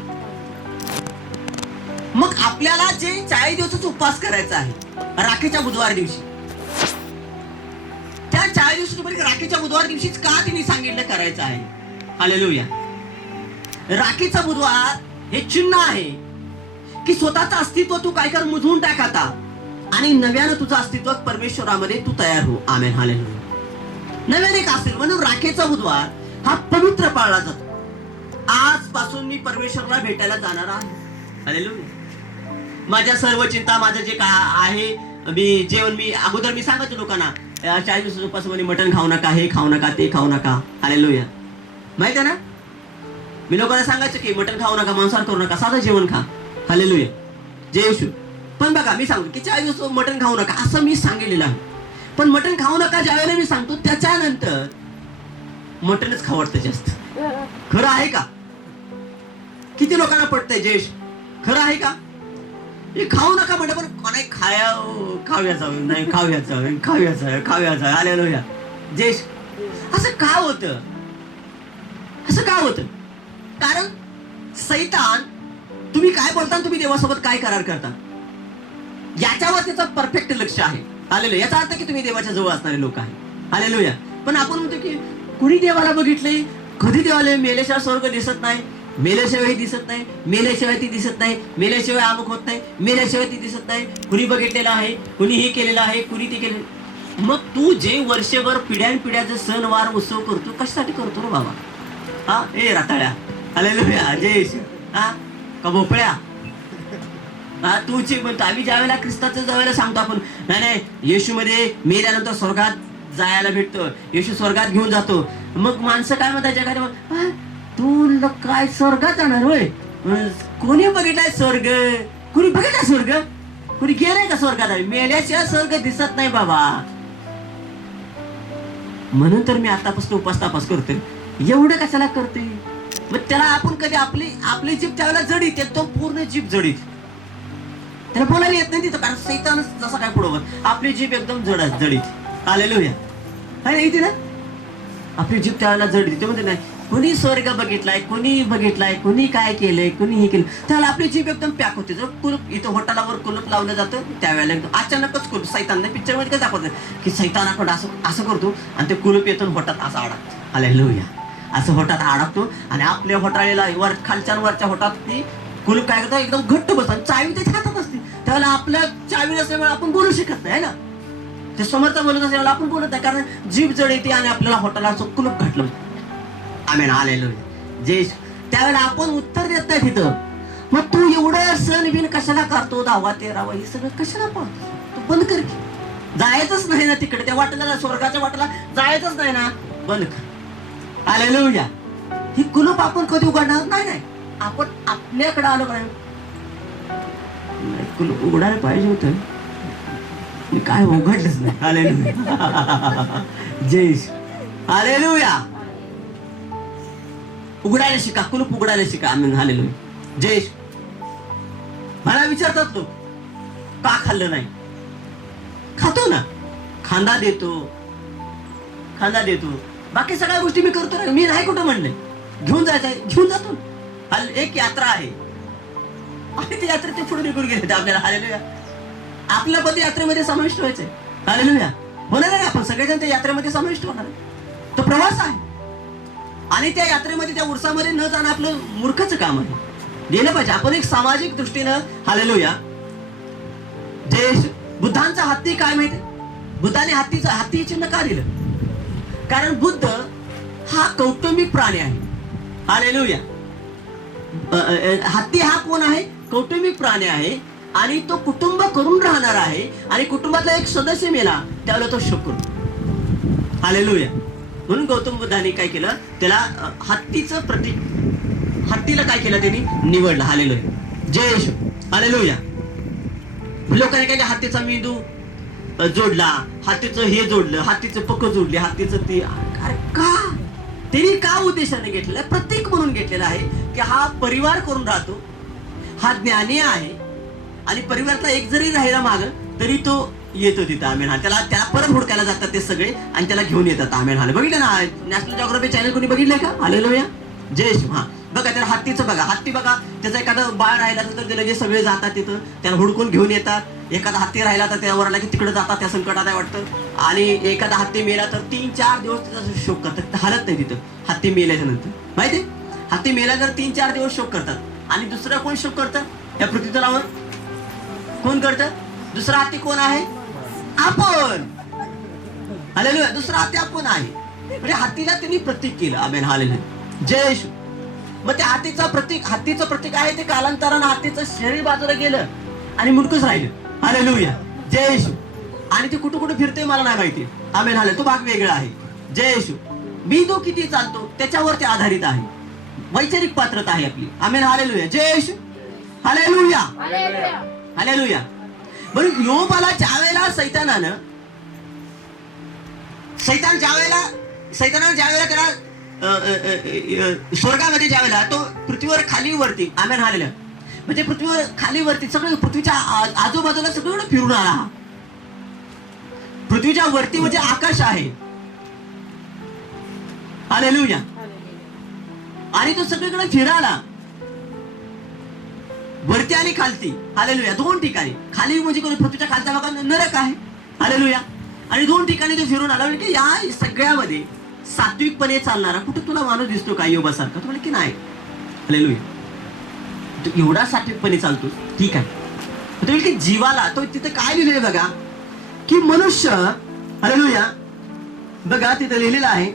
मग आपल्याला जे 40 दिवसाचा उपवास करायचा आहे राखीच्या बुधवार दिवशी, त्या 40 दिवसाच्या राखीच्या बुधवार दिवशीच का तिने सांगितलं करायचं आहे. हालेलुया. राखीचा बुधवार हे चिन्ह आहे की स्वतःचं अस्तित्व तू काय कर, मुजवून टाक आता आणि नव्यानं तुझं अस्तित्व परमेश्वरामध्ये तू तयार हो. आमेन. हालेलुया. नव्याने का असेल म्हणून राखीचा बुधवार हा पवित्र पाळला जातो. आजपासून मी परमेश्वराला भेटायला जाणार आहे. हालेलुया. माझ्या सर्व चिंता, माझं जे काय आहे, मी जेवण, मी अगोदर मी सांगायचो लोकांना 40 दिवसाच्या उपासामध्ये मटण खाऊ नका, हे खाऊ नका, ते खाऊ नका. हालेलुया. माहिती आहे ना, मी लोकांना सांगायचं की मटण खाऊ नका, मांसाहार करू नका, साधं जेवण खा. हालेलुया. जय येशू. पण बघा मी सांगतो की 40 दिवस मटण खाऊ नका असं मी सांगितलेलं आहे, पण मटण खाऊ नका ज्यावेळेला मी सांगतो त्याच्यानंतर मटणच खाऊ वाटतं जास्त. खरं आहे का? किती लोकांना पटतंय जयेश? खरं आहे का? हे खाऊ नका म्हणतं, पण कोणाही खाऊया जावं, नाही खाऊया जावं. हालेलुया. जयेश. असं का होतं? असं का होतं? कारण सैतान, तुम्ही काय बोलता, तुम्ही देवासोबत काय करार करता याच्यावर त्याचं परफेक्ट लक्ष आहे. हालेलुया. याचा अर्थ की तुम्ही देवाच्या जवळ असणारे लोक आहे. हालेलुया. पण आपण म्हणतो की कुणी देवाला बघितले, कधी देवाला मेल्याशिवाय स्वर्ग दिसत नाही, मेल्याशिवाय हे दिसत नाही, मेल्याशिवाय ती दिसत नाही, मेल्याशिवाय अमुक होत नाही, मेल्याशिवाय ती दिसत नाही, कुणी बघितलेलं आहे, कुणी हे केलेलं आहे, कुणी ते केलेलं. मग तू जे वर्षभर पिढ्यानपिढ्याचे सण वार उत्सव करतो कशासाठी करतो रे बाबा? हा, ए राताळ्या. हालेलुया. जय येशू. हा का भोपळ्या? हा तूची म्हणतो. आम्ही ज्या वेळेला ख्रिस्ताचं ज्या वेळेला सांगतो आपण नाही येशू मध्ये मेल्यानंतर स्वर्गात जायला भेटतो, येशू स्वर्गात घेऊन जातो. मग माणसं काय म्हणतात जगात, तू काय स्वर्गात जाणार होय? कोणी बघितलाय स्वर्ग? कुणी बघितलाय स्वर्ग? कुणी गेलाय का स्वर्गात? मेल्याशिवाय स्वर्ग दिसत नाही बाबा. म्हणून तर मी आतापासून उपास तापास करतोय. एवढं कशाला करते? मग त्याला आपण कधी आपली जीभ त्यावेळेला जडीत येतो, पूर्ण जीभ जडीत, त्याला बोलायला येत नाही तिथं, कारण सैतान जसा काय पुढं आपली जीभ एकदम जडीत. हालेलुया. आहे ना इथे ना, आपली जीभ त्यावेळेला जडीत. ते म्हणते नाही कुणी स्वर्ग बघितलाय, कुणी काय केलंय, कुणी हे केलं, त्याला आपली जीभ एकदम पॅक होते. जर कुलूप इथं होटलावर कुलूप लावलं जातं त्यावेळेला एकदम अचानकच कुलूप, सैतान पिक्चर मध्ये काय दाखवत की सैतानाकडं असं करतो आणि ते कुलूप येतो होटात असं अडकतो. हालेलुया. असं होटात अडकतो आणि आपल्या होटाळीला खालच्या वरच्या होटात ती कुलूप काय करतो एकदम घट्ट बसतात, चावी त्याच्या हातात असते. त्यावेळेला आपल्या चावी नसल्यामुळे आपण बोलू शकत नाही ना, ते समोरचा बोलत असल्यामुळे आपण बोलत नाही, कारण जीभ जड येते आणि आपल्याला होटाला असं कुलूप घातलं. आमेन. हालेलुया. जे त्यावेळेला आपण उत्तर देत नाही तिथं. मग तू एवढं सण बिन कशाला करतो? 10वा 13वा हे सगळं कशाला पाहतो? तू बंद कर की. जायचंच नाही ना तिकडे, त्या वाटेला, स्वर्गाच्या वाटेला जायचंच नाही ना, बंद कर. हालेलुया. ही कुलूप आपण कधी उघडणार नाही. आपण आपल्याकडे आलो काय, कुलूप उघडायला पाहिजे होतं, मी काय उघडलंच नाही. हालेलुया. जय हालेलुया. उघडायला शिका, कुलूप उघडायला शिका. आम्ही हालेलुया. जय. मला विचारतात लोक का खाल्लं नाही? खातो ना, खांदा देतो, बाकी सगळ्या गोष्टी मी करतो ना. मी नाही कुठं म्हणले, घेऊन जायचं आहे घेऊन जातो. एक यात्रा आहे आणि त्या यात्रेत ते पुढे निघून गेले आपल्याला. हालेलुया. आपल्या पण यात्रेमध्ये समाविष्ट व्हायचंय. हालेलुया. होणार आहे, आपण सगळेजण त्या यात्रेमध्ये समाविष्ट होणार. तो प्रवास आहे आणि त्या यात्रेमध्ये, त्या उर्सामध्ये न जाणं आपलं मूर्खाचं काम आहे. गेलं पाहिजे आपण एक सामाजिक दृष्टीनं. हालेलुया. जे बुद्धांचा हत्ती काय माहिती? बुद्धाने हत्ती चिन्ह का दिलं? कारण बुद्ध हा कौटुंबिक प्राणी आहे. हालेलुया. हत्ती हा कोण आहे? कौटुंबिक प्राणी आहे आणि तो कुटुंब करून राहणार आहे आणि कुटुंबातला एक सदस्य मेला त्यावेळेला तो शोक करतो. हालेलुया. म्हणून गौतम बुद्धाने काय केलं, त्याला हत्तीचं प्रतीक, हत्तीला काय केलं त्यांनी निवडलं. हालेलुया. जय येशू. हालेलुया. लोकांनी काय हत्तीचा मेंदू जोडला, हत्तीचं हे जोडलं, हत्तीचं पक्क जोडले, हत्तीचं ते. अरे का? त्यांनी का उद्देशाने घेतलेलं? प्रतीक म्हणून घेतलेलं आहे की हा परिवार करून राहतो, हा ज्ञानी आहे, आणि परिवारातला एक जरी राहिला माग तरी तो येतो तिथं. आमेन हा. त्याला परत हुडकायला जातात ते सगळे आणि त्याला घेऊन येतात. आमेन हा. बघितलं ना नॅशनल जिओग्राफी चॅनल कोणी बघितलंय का? हालेलुया. जय श्री. हा बघा त्या हत्तीचं बघा. हत्ती बघा त्याचं एखादं बाळ राहिला तर ते लगेच सगळे जातात तिथं त्याला हुडकून घेऊन येतात. एखादा हत्ती राहिला तर त्यावर आला की तिकडे जातात त्या संकटात आहे वाटतं. आणि एखादा हत्ती मेला तर 3-4 दिवस त्याचा शोक करतात. हालत नाही तिथं हत्ती मेल्याच्या नंतर. माहिती हत्ती मेला तर 3-4 दिवस शोक करतात. आणि दुसरं कोण शोक करतं या पृथ्वीतलावर? कोण करतं? दुसरा हत्ती कोण आहे? आपण. हालेलुया. दुसरा हत्ती आपण आहे. म्हणजे हत्तीला त्यांनी प्रतीक केलं. Amen hallelujah. जय येशू. मग त्या हत्तीचं प्रतीक आहे ते कालांतरानं हत्तीचं शरीर बाजूला गेलं आणि मुडकच राहिलं. हालेलुया. जय येशू. आणि ते कुठं कुठं फिरतोय मला नाही माहिती. Amen hallelujah. तो भाग वेगळा आहे. जय येशू. मी तो किती चालतो त्याच्यावर ते आधारित आहे. वैचारिक पात्रता आहे आपली. Amen hallelujah. जय येशू. हालेलुया. हालेलुया. बरं योबाला ज्यावेळेला सैतानानं ज्यावेळेला त्याला स्वर्गामध्ये ज्यावेळेला तो पृथ्वीवर खाली वरती. Amen hallelujah. म्हणजे पृथ्वीवर खाली वरती सगळं पृथ्वीच्या आजूबाजूला सगळं फिरून आला. हा पृथ्वीच्या वरती म्हणजे आकाश आहे. हालेलुया. आणि तो सगळीकडे फिराला वरती आणि खालती. हालेलुया. 2 ठिकाणी. खाली म्हणजे कोणी पृथ्वीच्या खालचा भाग नरक आहे. हालेलुया. आणि 2 ठिकाणी तो फिरून आला. म्हणजे या सगळ्यामध्ये सात्विकपणे चालणारा कुठं तुला माणूस दिसतो का योबासारखा? तो म्हणजे की नाही. हालेलुया. तो एवढा सात्विकपणे चालतो ठीक आहे. तो की जीवाला तो तिथे काय लिहिलंय बघा की मनुष्य. हालेलुया. बघा तिथे लिहिलेलं आहे.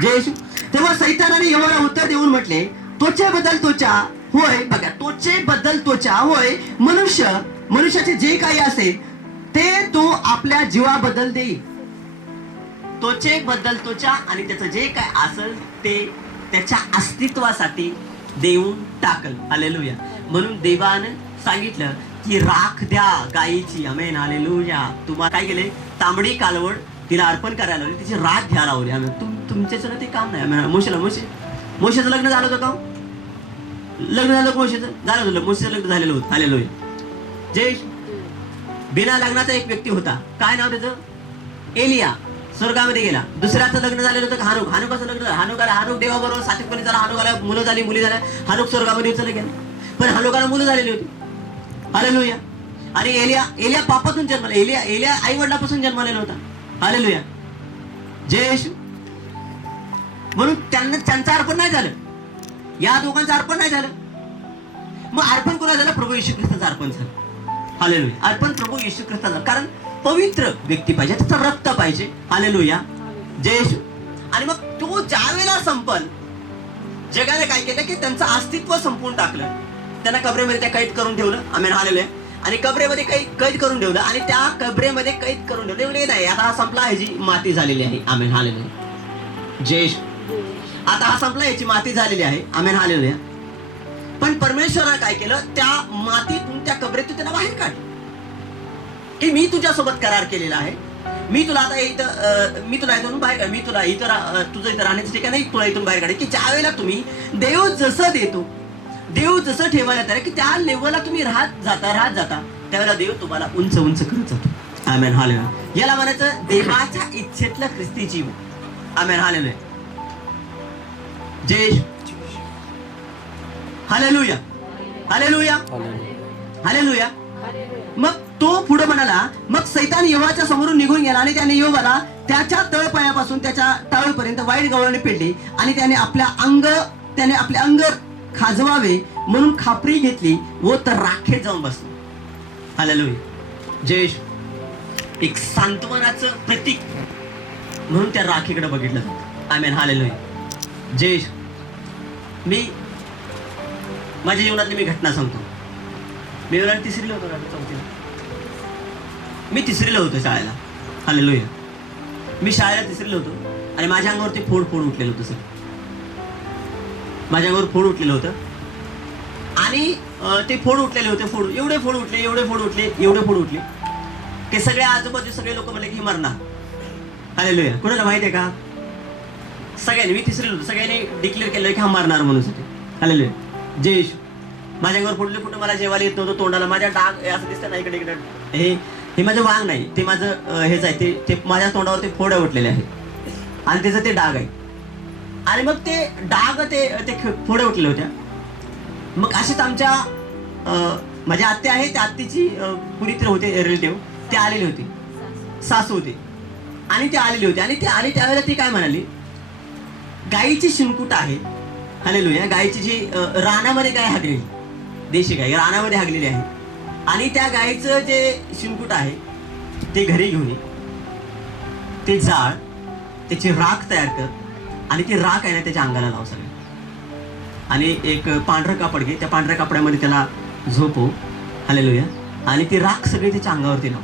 जय येशू. तेव्हा सैतानाने यहोवाला उत्तर देऊन म्हटले त्वचेबद्दल त्वचा होय. बघा त्वचेबद्दल त्वचा होय. मनुष्याचे जे काही असेल ते तो आपल्या जीवाबद्दल देईल. त्वचेबद्दल त्वचा आणि त्याचं जे काय असेल ते त्याच्या अस्तित्वासाठी देऊन टाकल. हालेलुया. म्हणून देवानं सांगितलं की राख द्या गायीची. Amen hallelujah. तुम्हाला काय केले? तांबडी कालवड तिला अर्पण करायला लावली. तिची राख घ्यायला लावली. आम्ही तुमच्याचं ते काम नाही. मोशेचं लग्न झालं होतं का? लग्न झालं मोशेचं झालं होतं. मोशेचं लग्न झालेलं होतं. हालेलुया. जय. बिना लग्नाचा एक व्यक्ती होता. काय नाव त्याचं? एलिया. स्वर्गामध्ये गेला. दुसऱ्याचं लग्न झालेलं होतं हानुकाचं लग्न झालं. हानुक देवाबरोबर सात्विकपणे झाला. हानुकाला मुलं झाली, मुली झाल्या. हानुक स्वर्गामध्ये चले गेला. पण हानुकाला मुलं झालेली होती. हालेलुया. आणि एलिया पापातून जन्मला. एलिया आई वडिलापासून जन्मलेला होता. हालेलुया. जय येशू. म्हणून त्यांचं अर्पण नाही झालं. या दोघांचं अर्पण नाही झालं. मग अर्पण कोणा झालं? प्रभू येशू ख्रिस्ताचं अर्पण झालं. हालेलुया. अर्पण प्रभू येशू ख्रिस्ताचं. कारण पवित्र व्यक्ती पाहिजे, त्याचं रक्त पाहिजे. हालेलुया. जय येशू. आणि मग तो ज्या वेळेला संपल जगाने काय केलं की त्यांचं अस्तित्व संपवून टाकलं. त्यांना कबरेमध्ये त्या कैद करून ठेवलं. Amen hallelujah. आणि कबरेमध्ये कैद करून ठेवलं आणि त्या कबरेमध्ये कैद करून ठेवलं. एवढे नाही. आता हा संपला ह्याची माती झालेली आहे. Amen hallelujah. जय. आता हा संपला याची माती झालेली आहे. Amen hallelujah. पण परमेश्वराने काय केलं? त्या मातीतून त्या कबरेतून त्यांना बाहेर काढलं की मी तुझ्यासोबत करार केलेला आहे. मी तुला आता इथं मी तुला इथून बाहेर काढ. मी तुला इथं तुझं इथं राहण्याचं ठिकाण नाही. तुला इथून बाहेर काढ. की ज्या वेळेला तुम्ही देव जसं देतो, देव जसं ठेवायला तयार की त्या लेवलला तुम्ही राहत जाता त्यावेळेला देव तुम्हाला उंच करत जातो. Amen hallelujah. याला म्हणायचं देवाच्या इच्छेतलं ख्रिस्ती जीव. Amen hallelujah. जय. हालेलुया. हालेलुया. हालेलुया. मग तो पुढे म्हणाला. मग सैतान यहोवाच्या समोरून निघून गेला आणि त्याने यहोवाला त्याच्या तळपायापासून त्याच्या टाळपर्यंत वाईट गवळणी पेटली आणि त्याने आपले अंग खाजवावे म्हणून खापरी घेतली व तर राखेत जाऊन बसला. हालेलुया. जय. एक सांत्वनाचं प्रतीक म्हणून त्या राखीकडे बघितलं जातं. आमेन हालेलुया. जय. मी माझ्या जीवनातली मी घटना सांगतो. मी वेळा तिसरीला होतो. चौथीला मी तिसरीला होतो शाळेला. हालेलुया. मी शाळेला तिसरीला होतो आणि माझ्या अंगावरती फोड उठलेलं होतं. सर माझ्या अंगावर फोड उठलेलं होतं आणि ते फोड उठलेले होते. एवढे फोड उठले की सगळे आजूबाजू सगळे लोक म्हणले की मरणार. हालेलुया. कोणाला माहिती आहे का? सगळ्यांनी. मी तिसरीला होतो. सगळ्यांनी डिक्लेअर केलं की हा मरणार म्हणून साठी. हालेलुया. जय येशू. माझ्या अंगावर फोडले कुठं मला जेवायला येत नव्हतं तोंडाला, माझ्या डाग असं दिसतं ना इकडे इकडे, हे माझं वांग नाही, ते माझं हेच आहे, ते माझ्या तोंडावर ते फोड्या उठलेले आहेत आणि त्याचं ते डाग आहे. आणि मग ते डाग ते फोड्या उठलेल्या होत्या. मग अशीच आमच्या माझ्या आत्या आहे, त्या आत्तीची कुणीतरी होते रिलेटिव्ह, ते आलेले होते, सासू होते आणि ते आलेले होते. आणि ते आले त्यावेळेला ती काय म्हणाली, गाईची शिंकूट आहे, हालेलुया, गायची जी रानामध्ये गाय हागलेली, देशी गाय रानामध्ये हागलेली आहे, आणि त्या गायीचं जे शिंकूट आहे ते घरी घेऊन ये, ते जाळ, त्याची राख तयार कर आणि ती राख आहे ना त्याच्या अंगाला लाव सगळे, आणि एक पांढरं कापड घे, त्या पांढऱ्या कपड्यामध्ये त्याला झोपव, हालेलुया, आणि ती राख सगळी त्याच्या अंगावरती लाव.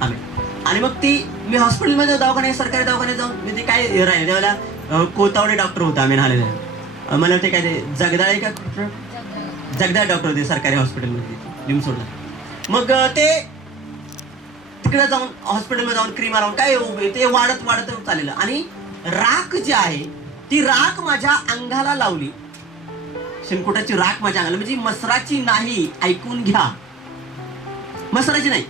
आम्ही आणि मग ती मी हॉस्पिटलमध्ये दवाखान्यात, सरकारी दवाखान्यात जाऊन म्हणजे काय राहील त्यावेळेला कोतावडे डॉक्टर होता, आम्ही हालेलुया, मला ते काय ते जगदाळे का जगदाळे डॉक्टर होते सरकारी हॉस्पिटलमध्ये लिमसोडला. मग ते तिकडे जाऊन हॉस्पिटलमध्ये जाऊन क्रीमा लावून काय ते वाढत वाढत चाललेलं, आणि राख जी आहे ती राख माझ्या अंगाला लावली, शिंकुटाची राख माझ्या अंगाला, म्हणजे मसराची नाही, ऐकून घ्या, मसराची नाही,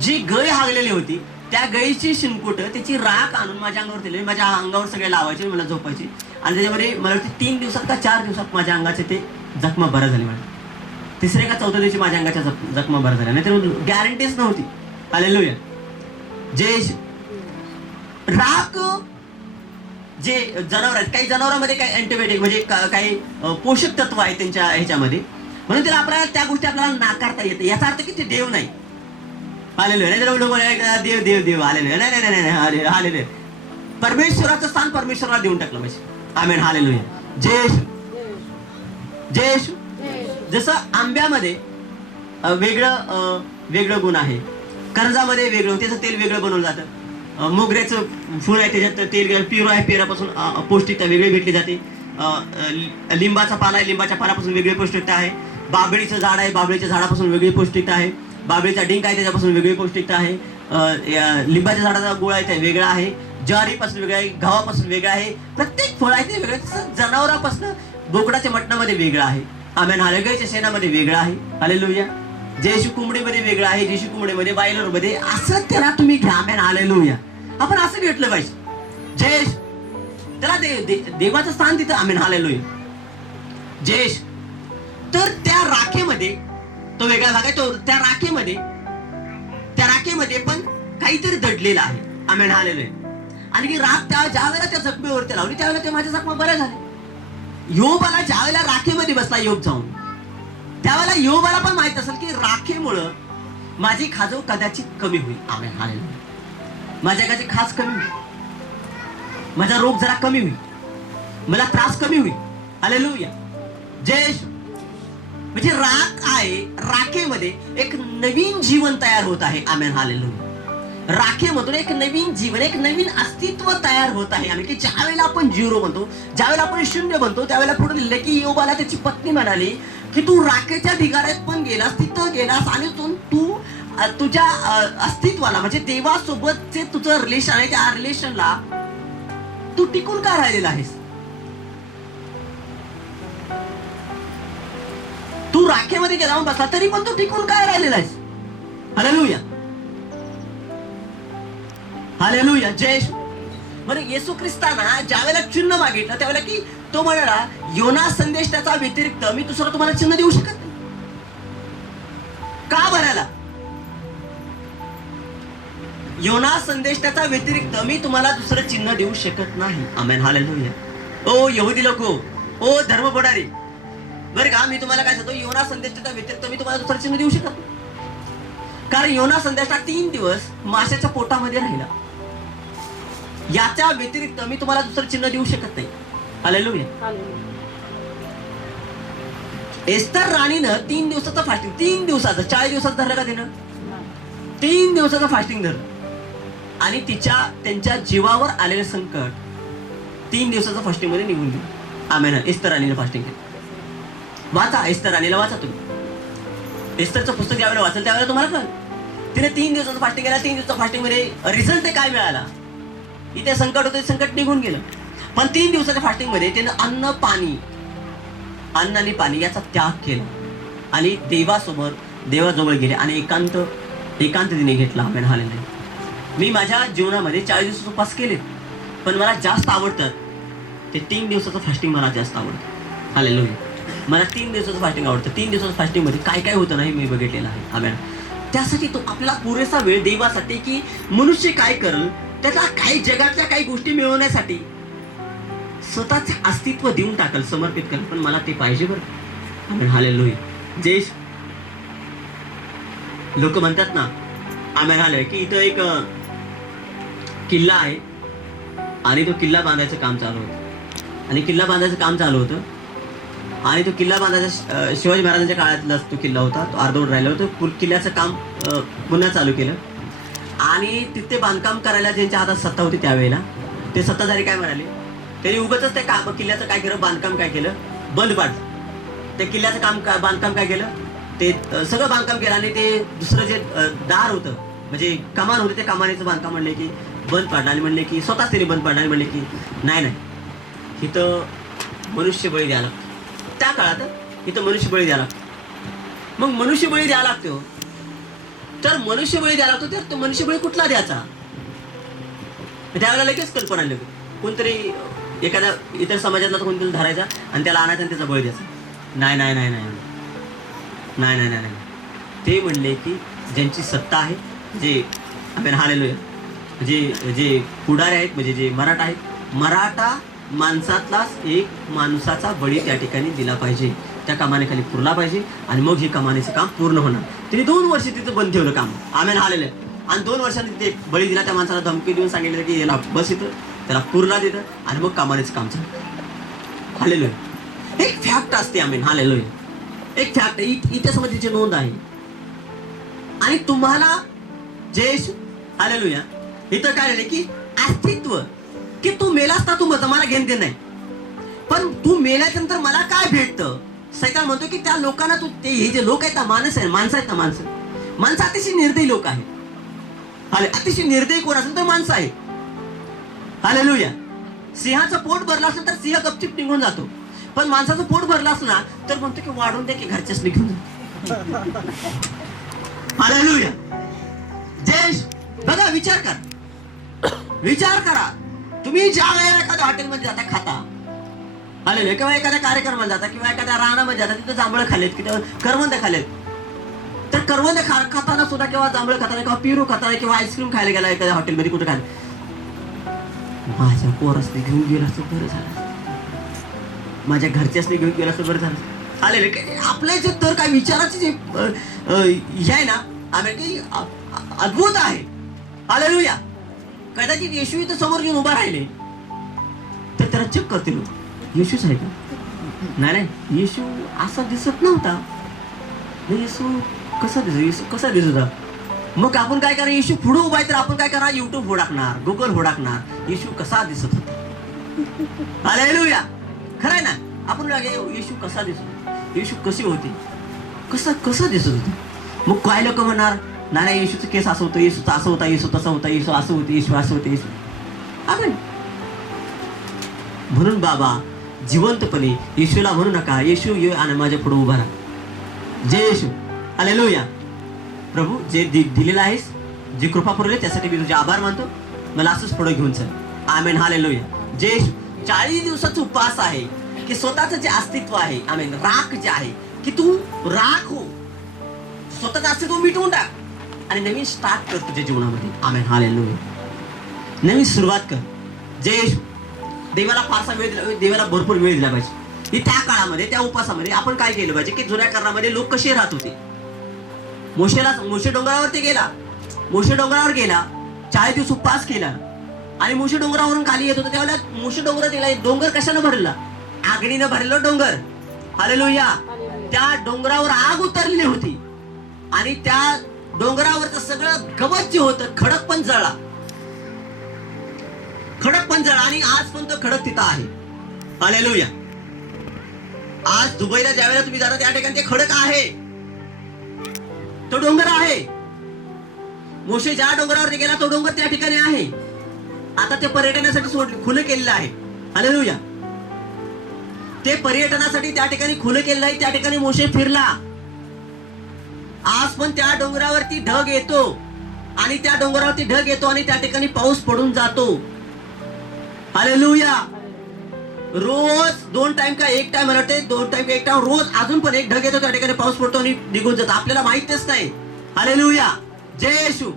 जी गाय हागलेली होती त्या गायीची शिंकुट, त्याची राख आणून माझ्या अंगावर दिली, माझ्या अंगावर सगळे लावायचे, मला झोपायची, आणि त्याच्यामध्ये मला वाटतं 3 दिवसात का 4 दिवसात माझ्या अंगाचे ते जखमा बऱ्या झाली. माझ्या 3ऱ्या का 4थ्या दिवशी माझ्या अंगाच्या जखमा बऱ्या झाल्या, नाही तर गॅरंटीच नव्हती. हालेलुया. जे राख जे जनावर आहेत, काही जनावरांमध्ये काही अँटीबायोटिक म्हणजे काही पोषक तत्व आहे त्यांच्या ह्याच्यामध्ये, म्हणून त्याला आपल्याला त्या गोष्टी आपल्याला नाकारता येते. याचा अर्थ की ते देव नाही. हालेलुया. नाही देव देव देव हालेलुया, नाही नाही नाही हालेलुया. परमेश्वराचं स्थान परमेश्वराला देऊन टाकलं पाहिजे. आमेन. हालेलुया. जय जय. जसं आंब्यामध्ये वेगळं गुण आहे, कर्जामध्ये वेगळं, त्याचं तेल वेगळं बनवलं जातं, मोगऱ्याचं फुल आहे त्याच्यात तेल पिरो आहे, पेरापासून पौष्टिकता वेगळी भेटली जाते, लिंबाचा पाला आहे, लिंबाच्या पालापासून वेगळी पौष्टिकता आहे, बाबळीचं झाड आहे, बाबळीच्या झाडापासून वेगळी पौष्टिकता आहे, बाबळीचा डिंक आहे त्याच्यापासून वेगळी पौष्टिकता आहे, लिंबाच्या झाडाचा गुळ आहे ते वेगळा आहे, ज्वारीपासून वेगळा आहे, गव्हापासून वेगळा आहे, प्रत्येक फळ आहे ते वेगळं, जनावरापासून बोकडाच्या मटणामध्ये वेगळं आहे. आमेन. हालेलुयाच्या शेणामध्ये वेगळं आहे. हालेलुया. जयशू कोंबडीमध्ये वेगळं आहे, जयशू कोंबडीमध्ये बायलरमध्ये, असं त्याला तुम्ही घ्या. आमेन. हालेलुया. आपण असं घेतलं पाहिजे. जयश त्याला देवाचं स्थान तिथं. आमेन. हालेलुया. जयश तर त्या राखेमध्ये तो वेगळा भाग आहे, तो त्या राखेमध्ये पण काहीतरी दडलेलं आहे. आमेन. हालेलुया. आणि राख त्या ज्या वेळेला त्या जखमेवरती लावली त्यावेळेला ते माझ्या जखमा बऱ्या झाल्या. योबाला ज्या वेळेला राखेमध्ये बसला योग जाऊन, त्यावेळेला योबाला पण माहित असेल की राखेमुळं माझी खाजव कदाचित कमी होईल. आमेन. हालेलुया. माझ्या एकाची खास कमी होईल, माझा रोग जरा कमी होईल, मला त्रास कमी होईल. हालेलुया. जय. म्हणजे राख आहे, राखेमध्ये एक नवीन जीवन तयार होत आहे. आमेन. हालेलुया. राखेमधून एक नवीन जीवन, एक नवीन अस्तित्व तयार होत आहे. आणि की ज्या वेळेला आपण झिरो बनतो, ज्या वेळेला आपण शून्य बनतो, त्यावेळेला पुढे लिहिलं की योबाला त्याची पत्नी म्हणाली की तू राखेच्या ढिगाऱ्यात पण गेलास, तिथं गेलास, आणि तू तुझ्या अस्तित्वाला म्हणजे देवासोबतचे तुझं रिलेशन आहे, त्या रिलेशनला तू टिकून का राहिलेला आहेस? तू राखेमध्ये गेला बसला तरी पण तू टिकून काय राहिलेला आहेस? हालेलुया. हालेलुया. जय. बरं, येशू ख्रिस्ताना ज्यावेळेला चिन्ह मागितलं त्यावेळेला की तो म्हणाला योना संदेश त्याचा व्यतिरिक्त मी दुसरं तुम्हाला चिन्ह देऊ शकत नाही. का भरायला? योना संदेश त्याचा व्यतिरिक्त मी तुम्हाला दुसरं चिन्ह देऊ शकत नाही. आमेन. हालेलुया. ओ यहुदी लोक, ओ धर्म पुढारी, बरं का, मी तुम्हाला काय सांगतो, योना संदेश त्याचा व्यतिरिक्त मी तुम्हाला दुसरं चिन्ह देऊ शकत नाही. कारण योना संदेशा 3 दिवस माशाच्या पोटामध्ये राहिला. याच्या व्यतिरिक्त मी तुम्हाला दुसरं चिन्ह देऊ शकत नाही. हालेलुया. एस्तर राणीनं 3 दिवसाचं फास्टिंग, 3 दिवसाचं, 40 दिवसाचं धरलं का तिनं? 3 दिवसाचं फास्टिंग धरलं, आणि त्यांच्या जीवावर आलेलं संकट 3 दिवसाचं फास्टिंग मध्ये निघून गेलं. आमेन. एस्तर राणीनं फास्टिंग केलं. वाचा, एस्तर राणीला वाचा तुम्ही. एस्तरचं पुस्तक ज्यावेळेला वाचलं त्यावेळेला तुम्हाला कळलं तिने 3 दिवसाचं फास्टिंग केलं. 3 दिवसाचं फास्टिंग मध्ये रिझल्ट काय मिळाला? इथे संकट होते, संकट निघून गेलं. पण 3 दिवसाच्या फास्टिंग मध्ये त्यानं अन्न पाणी अन्न आणि पाणी याचा त्याग केला आणि देवाजवळ गेले आणि एकांततेने घेतला. Amen hallelujah. मी माझ्या जीवनामध्ये 40 दिवसाचे उपवास केले, पण मला जास्त आवडतं ते 3 दिवसाचं फास्टिंग. मला जास्त आवडतं. हालेलुया. मला 3 दिवसाचं फास्टिंग आवडतं. 3 दिवसाचं फास्टिंगमध्ये काय काय होतं नाही मी बघितलेलं आहे. आमेन. त्यासाठी तो आपला पुरेसा वेळ देवासाठी, की मनुष्य काय करेल त्याला काही जगातल्या काही गोष्टी मिळवण्यासाठी स्वतःचे अस्तित्व देऊन टाकल, समर्पित करेल. पण मला ते पाहिजे बरं. Amen hallelujah. जे लोक म्हणतात ना, आमेन हालेलुया, की इथं एक किल्ला आहे आणि तो किल्ला बांधायचं काम चालू होतं. आणि किल्ला बांधायचं काम चालू होतं आणि तो किल्ला बांधायचा शिवाजी महाराजांच्या काळातला तो किल्ला होता. तो अर्धवट राहिला होता. किल्ल्याचं काम पुन्हा चालू केलं आणि तिथे बांधकाम करायला ज्यांच्या हातात सत्ता होती त्यावेळेला ते सत्ताधारी काय म्हणाले, त्यांनी उगाचच त्या किल्ल्याचं काय केलं, बांधकाम काय केलं, बंद पाडलं. त्या किल्ल्याचं बांधकाम काय केलं, ते सगळं बांधकाम केलं आणि ते दुसरं जे दार होतं म्हणजे कमान होते ते कमानीचं बांधकाम म्हणले की बंद पाडलं आणि म्हणले की स्वतःच त्यांनी बंद पाडलं आणि म्हणले की नाही इथं मनुष्यबळी द्यायला लागतो. त्या काळात इथं मनुष्यबळी द्यायला लागतो. मग मनुष्यबळी द्यायला लागतो, तर मनुष्यबळी द्यायला लागतो, तर तो मनुष्यबळी कुठला द्यायचा त्यावेळेला लगेच कल्पना आली. कोणतरी एखाद्या इतर समाजातला तर कोणतरी धरायचा आणि त्याला आणायचा आणि त्याचा बळी द्यायचा. नाही नाही नाही नाही नाही नाही नाही ते म्हणले की ज्यांची सत्ता आहे, जे आपण हालेलुया, जे पुढारी आहेत म्हणजे जे मराठा आहेत, मराठा माणसातलाच एक माणसाचा बळी त्या ठिकाणी दिला पाहिजे, त्या कमानीखाली पुरला पाहिजे आणि मग हे कमानीचं काम पूर्ण होणार. त्यांनी 2 वर्ष तिथं बंद ठेवलं काम. Amen hallelujah. आणि 2 वर्षांनी तिथे बळी दिला. त्या माणसाला धमकी देऊन सांगितलं की याला बस इथं, त्याला पुरला देतं आणि मग कमानीचं काम चालू. हालेलुया. एक फॅक्ट असते. Amen hallelujah. एक फॅक्ट इतिहासामध्ये नोंद आहे. आणि तुम्हाला जे हालेलुया इथं काय झालं की अस्तित्व, की तू मेलास तर तू मला घेणं देणं नाही, पण तू मेल्यानंतर मला काय भेटतं. सैतान म्हणतो की त्या लोकांना तू ते हे जे लोक आहेत ना, माणसं आहेत ना, माणसं अतिशय निर्दयी लोक आहेत. अतिशय निर्दयी कोण असेल तर माणसं आहे. हालेलुया. सिंहाचं पोट भरलं असेल तर सिंह गपचिप निघून जातो, पण माणसाचं पोट भरलं असलं ना तर म्हणतो की वाढून दे की घरच्याच निघून जा. हालेलुया. जयेश बघा, विचार करा. तुम्ही ज्या वेळेला एखाद्या हॉटेलमध्ये जाता खाता, हालेलुया, किंवा एखाद्या कार्यक्रमाला जाता किंवा एखाद्या रानामध्ये जाता, तिथं जांभळं खाल्लेत किंवा करवंद खाल्लेत, तर करवंद खाताना सुद्धा किंवा जांभळं खाताना किंवा पिरू खाताना किंवा आईस्क्रीम खायला गेला एखाद्या हॉटेलमध्ये, कुठे खायला, माझ्या पोरासने घेऊन गेला असं बरं झालं, माझ्या घरच्यासने घेऊन गेला असं बरं झालं. हालेलुया. आपले जे तर काय विचाराचे जे हे आहे ना, आम्ही काही अद्भुत आहे. हालेलुया. कदाचित येशू इथं समोर घेऊन उभा राहिले तर त्याला चेक करते लोक, येशूच आहे का? नाही, येशू असा दिसत नव्हता. येशू कसा दिसत होता. मग आपण काय करणार, येशू पुढे उभा आहे तर आपण काय करणार, युट्यूब हुडाकणार, गुगल हुडाकणार, येशू कसा दिसत होता. हालेलुया. खरंय ना. आपण येशू कसा दिसत होता, येशू कशी होती, कसं दिसत होतं. मग काय लोक म्हणणार, नाही येशूचं केस असं होतं, येशूचं असं होता, येशू तसं होता, येशू असं होतं, येशू असं होतं, येशू. आपण म्हणून बाबा जिवंतपणे येशूला म्हणू नका, येशू ये आणि माझ्या पुढे उभा राहा. जय येशू. हालेलुया. प्रभू जे दिलेलं आहेस, जी कृपा पुरवली त्यासाठी मी तुझे आभार मानतो. मला असंच पुढे घेऊन चल. आमेन हालेलुया. जय येशू. 40 दिवसाचा उपवास आहे की स्वतःचं जे अस्तित्व आहे, आमेन, राख जे आहे की तू राख हो, स्वतःचं अस्तित्व मिटवून टाक आणि नवीन स्टार्ट कर तुझ्या जीवनामध्ये. Amen hallelujah. नवीन सुरुवात कर. जय येशू. देवाला फारसा वेळ दिला, देवाला भरपूर वेळ दिला पाहिजे. त्या काळामध्ये त्या उपवासामध्ये आपण काय केलं पाहिजे की जुन्या करारामध्ये लोक कसे राहत होते. मोशे डोंगरावरती गेला, मोशे डोंगरावर गेला, 40 दिवस उपवास केला आणि मोशे डोंगरावरून खाली येत होता. त्यावेळेला मोशे डोंगरात गेला, डोंगर कशानं भरला, आगीनं भरलेला डोंगर. हालेलुया. त्या डोंगरावर आग उतरलेली होती आणि त्या डोंगरावरचं सगळं गवत जे होतं खडक पण जळला आणि आज पण तो खडक तिथं आहे. हालेलुया. आज दुबईला ज्यावेळेला तुम्ही जाता त्या ठिकाणी ते खडक आहे, तो डोंगर आहे. मोशे ज्या डोंगरावर गेला तो डोंगर त्या ठिकाणी आहे. आता ते पर्यटनासाठी खुलं केलेलं आहे. हालेलुया. ते पर्यटनासाठी त्या ठिकाणी खुलं केलेलं आहे. त्या ठिकाणी मोशे फिरला. आज पण त्या डोंगरावरती ढग येतो आणि त्या डोंगरावरती ढग येतो आणि त्या ठिकाणी पाऊस पडून जातो. हालेलुया. रोज 2 टाइम का 1 टाइम म्हणते, 2 टाइम का 1 टाइम, रोज अजून पण एक ढग येतो, त्या ठिकाणी पाऊस पडतो आणि निघून जातो. आपल्याला माहितच नाही. हालेलुया. जय येशू.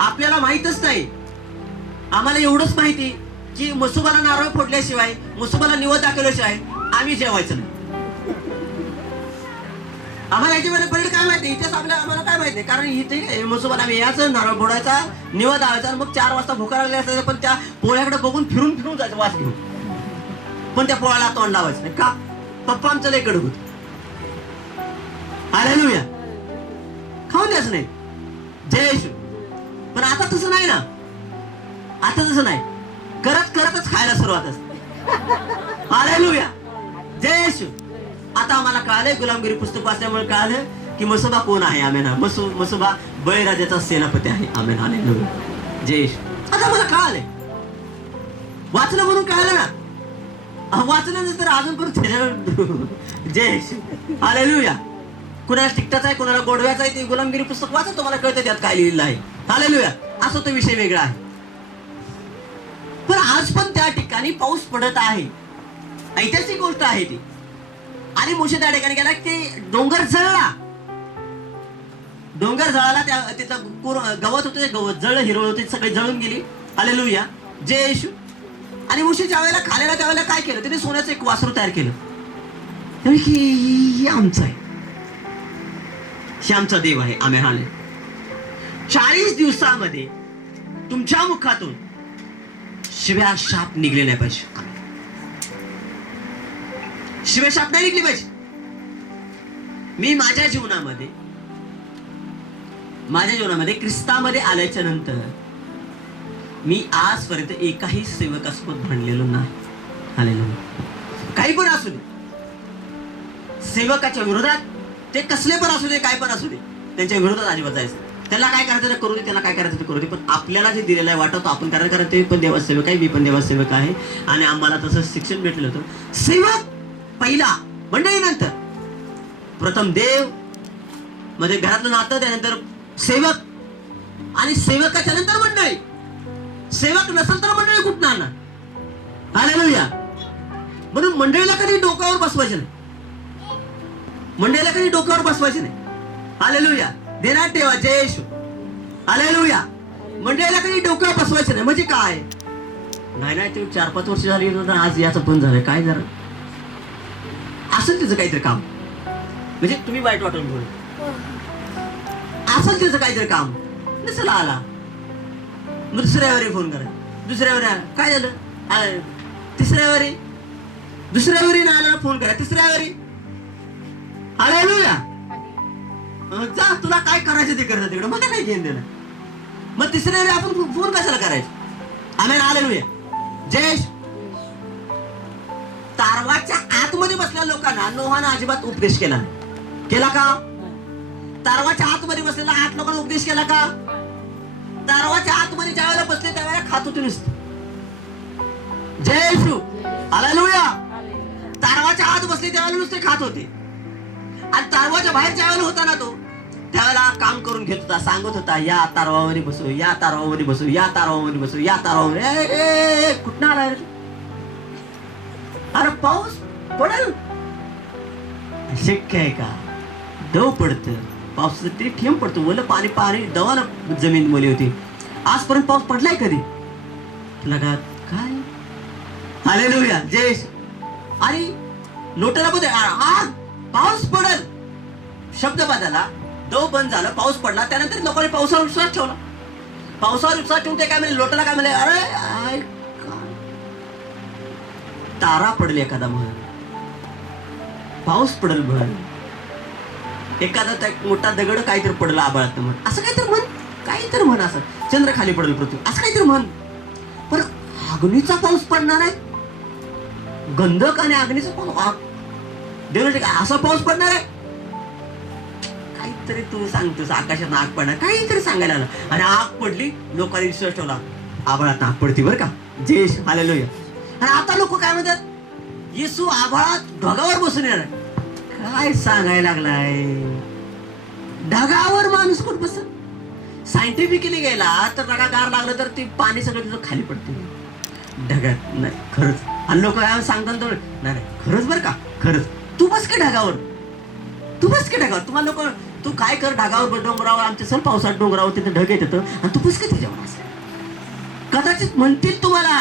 आपल्याला माहितच नाही. आम्हाला एवढंच माहिती की मसुबाला नारळ फोडल्याशिवाय, मसुबाला निवद दाखवल्याशिवाय आम्ही जेवायचं नाही. आम्हाला याच्या वेळेला पहिले काय माहिती, इथेच आम्हाला काय माहिती, कारण इथे मसुबाला आम्ही याचं नारळ फोडायचा, निवद दावायचा, मग 4 वाजता भुका लागले असायचं, पण त्या पोळ्याकडे बघून फिरून फिरून जायचं वास घेऊन, पण त्या पोळ्याला तोंड लावायचं नाही. का? पप्पा आमचं लय कडक होत. हालेलुया. खाऊन द्यायचं नाही. जय येशू. पण आता तसं नाही ना. आता तसं नाही. करत करतच खायला सुरुवात असते. हालेलुया. जय येशू. आता आम्हाला कळालंय, गुलामगिरी पुस्तक वाचल्यामुळे कळालं की मसुबा कोण आहे. आमेन. मसुबा बळीराजाचा सेनापती आहे. आमेन. हालेलुया. जय येशू. आता मला कळालंय. वाचलं म्हणून कळालं ना. वाचलं नंतर अजून पण जय येशू. हालेलुया. कुणाला तिकटाचा आहे, कुणाला गोडव्याचा आहे, ते गुलामगिरी पुस्तक वाचा, तुम्हाला कळतं त्यात काय लिहिलेलं आहे. हालेलुया. असं तो विषय वेगळा आहे. पण आज पण त्या ठिकाणी पाऊस पडत आहे. ऐतिहासिक गोष्ट आहे ती. आणि मोशे त्या ठिकाणी गेला की डोंगर जळला. डोंगर जळाला. त्या तिथलं गवत होतं, ते गवत जळलं, हिरवळ होती, सगळी जळून गेली. हालेलुया. जय येशू. आणि मोशे ज्या वेळेला खालेला त्यावेळेला काय केलं, त्याने सोन्याचं एक वासरू तयार केलं. की आमचं आहे, हे आमचा देव आहे. आम्ही हाले 40 दिवसामध्ये तुमच्या मुखातून शिव्या शाप निघले नाही पाहिजे. शिव्या शाप नाही निघली पाहिजे. मी माझ्या जीवनामध्ये ख्रिस्तामध्ये आल्याच्या नंतर मी आजपर्यंत एकाही सेवकासोबत भांडलेलो नाही. हालेलुया. काही पण असू दे, सेवकाच्या विरोधात, ते कसले पण असू दे, काय पण असू दे, त्यांच्या विरोधात अजिबात जायचं. त्याला काय करायचं ते करू दे, त्याला काय करायचं ते करू दे, पण आपल्याला जे दिलेलं आहे वाटतं आपण करायचं. कारण ते पण देवासेवक आहे, मी पण देवासेवक आहे, आणि आम्हाला तसं शिक्षण भेटलं होतं. सेवक पहिला, मंडळी नंतर. प्रथम देव, मध्ये घरातलं नातं, त्यानंतर सेवक, आणि सेवकाच्या नंतर मंडळी. सेवक नसेल तर मंडळी कुठं आणणार. हालेलुया. म्हणून मंडळीला कधी डोक्यावर बसवायचं नाही. मंडळीला कधी डोक्यावर बसवायचे नाही. हालेलुया. ध्यानात ठेवा. जय येशू. हालेलुया. मंडळीला कधी डोक्यावर बसवायचं नाही. म्हणजे काय नाही ते 4-5 वर्ष झाली, आज याचं बंद झालंय, काय जरा असेल त्याचं काहीतरी काम. म्हणजे तुम्ही वाईट वाटून बोल, असेल त्याचं काहीतरी काम नसेल आला, मग दुसऱ्यावर फोन करा. दुसऱ्यावर काय झालं, तिसऱ्यावर, दुसऱ्यावरी नाही आला फोन करा, तिसऱ्यावरी. हालेलुया. जा, तुला काय करायचं ते करत तिकडे, मला काय घेऊन दिलं. मग तिसऱ्यावरी आपण फोन कशाला करायचं. आमेन. हालेलुया. जय. तारवाच्या आतमध्ये बसलेल्या लोकांना नोहानं अजिबात उपदेश केला का? तारवाच्या आतमध्ये बसलेल्या 8 लोकांना उपदेश केला का? तारवाच्या आतमध्ये ज्या वेळेला बसले त्यावेळेला खात होते नुसतं. जय येशू. हालेलुया. तारवाच्या आत बसले त्यावेळेला नुसते खात होते, आणि तारवाच्या बाहेर ज्या वेळेला होता ना तो, त्यावेळेला काम करून घेत होता, सांगत होता, या तारवामध्ये बसू, या तारवामध्ये बसू, या तारवामध्ये बसू, या तारवामध्ये. कुठं आला रे? अरे पाऊस पडेल, शक्य आहे का? दव पडत, पावसाचं तरी ठेम पडतो, ओलं पाणी पाणी दवानं जमीन मोली होती. आजपर्यंत पाऊस पडलाय कधी लगा काय? हालेलुया. जय. आणि लोटाला बदल, पाऊस पडल, शब्द बदलला, दव बंद झालं, पाऊस पडला. त्यानंतर लोकांनी पावसावर विश्वास ठेवला. पावसावर विश्वास ठेवून ते काय म्हणले, लोटाला काय म्हणले, अरे तारा पडले, एखादा म्हण, पाऊस पडल भर, एखादा मोठा दगड काहीतरी पडला आबाळात म्हण, असं काहीतरी म्हण, असं चंद्र खाली पडल पृथ्वी, असं काहीतरी म्हण. पण अग्नीचा पाऊस पडणार आहे, गंधक आणि अग्नीचा पाऊस, असा पाऊस पडणार आहे. काहीतरी तू सांगतोस आकाशात आग पडणार, काहीतरी सांगायला आलं, आणि आग पडली, लोकांनी विश्वास ठेवला, आबाळात आग पडती बरं का. जय. हालेलुया. आणि आता लोक काय म्हणतात, येसू आभाळात ढगावर बसून येणार. काय सांगायला लागलाय? ढगावर माणूस कोण बसल? सायंटिफिकली गेला तर ढगा गार लागलं तर ते पाणी सगळं तिथं खाली पडते ढगात. नाही खरंच. आणि लोक सांगतात तर नाही खरंच बरं का, खरंच. तू बस का ढगावर, तू बस का ढगावर. तुम्हाला लोक तू काय कर ढगावर, डोंगरावर आमच्या सर पावसात डोंगरावर तिथं ढग येत आणि तू बस का त्याच्यावर असं. कदाचित म्हणतील तुम्हाला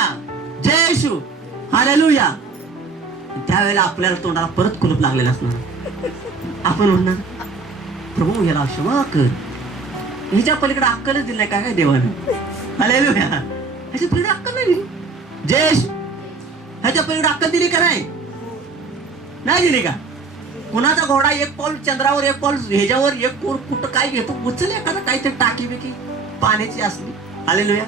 जय येशू हालेलुया. त्यावेळेला आपल्याला तोंडाला परत कुलूप लागलेला असणार. आपण म्हणणार प्रभू याला क्षमा कर. ह्याच्या पलीकडे अक्कलच दिलाय का काय देवानं? हालेलुया. ह्याच्या पलीकडे अक्कल नाही दिली. जय येशू. ह्याच्या पलीकडे अक्कल दिली का नाही? नाही दिली का? कुणाचा घोडा एक पाऊल चंद्रावर, एक पाऊल ह्याच्यावर, एक पोर कुठं काय घेतो उचल एखादा काहीतरी टाकी बिकी पाण्याची असली. हालेलुया.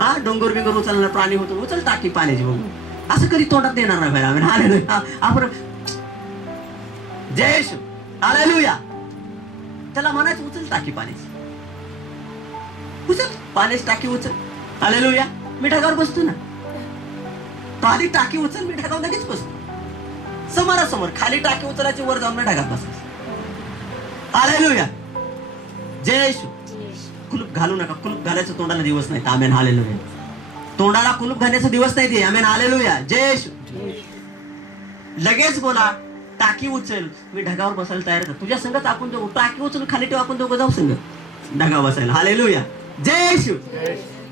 हा डोंगर बिंगर उचलणार प्राणी होतो, उचल टाकी पाण्याची बघू. असं कधी तोंडात देणार नाही बाहेर. हालेलुया. आपण जय येशू हालेलुया. त्याला म्हणायचं उचल टाकी पाण्याची, उचल पाण्याची टाकी उचल. हालेलुया. मी ढगावर बसतो ना, तो आधी टाकी उचल, मी ढगावर लगेच बसतो. समोरासमोर खाली टाकी उचलायची, वर जाऊन ढगात बसायचं. हालेलुया. जय येशू. कुलूप घालू नका. कुलूप घालायचं तोंडाला दिवस नाही. आमेन. हालेलुया. तोंडाला कुलूप घालण्याचा दिवस नाही ते. आमेन. हालेलुया. जय येशू. लगेच बोला टाकी उचल, मी ढगावर बसायला तयार आहे. तुझ्या संगत आपण जाऊ. टाकी उचलून खाली ठेवू, आपण दोघं जाऊ संगत ढगावर बसायला. हालेलुया. जय येशू.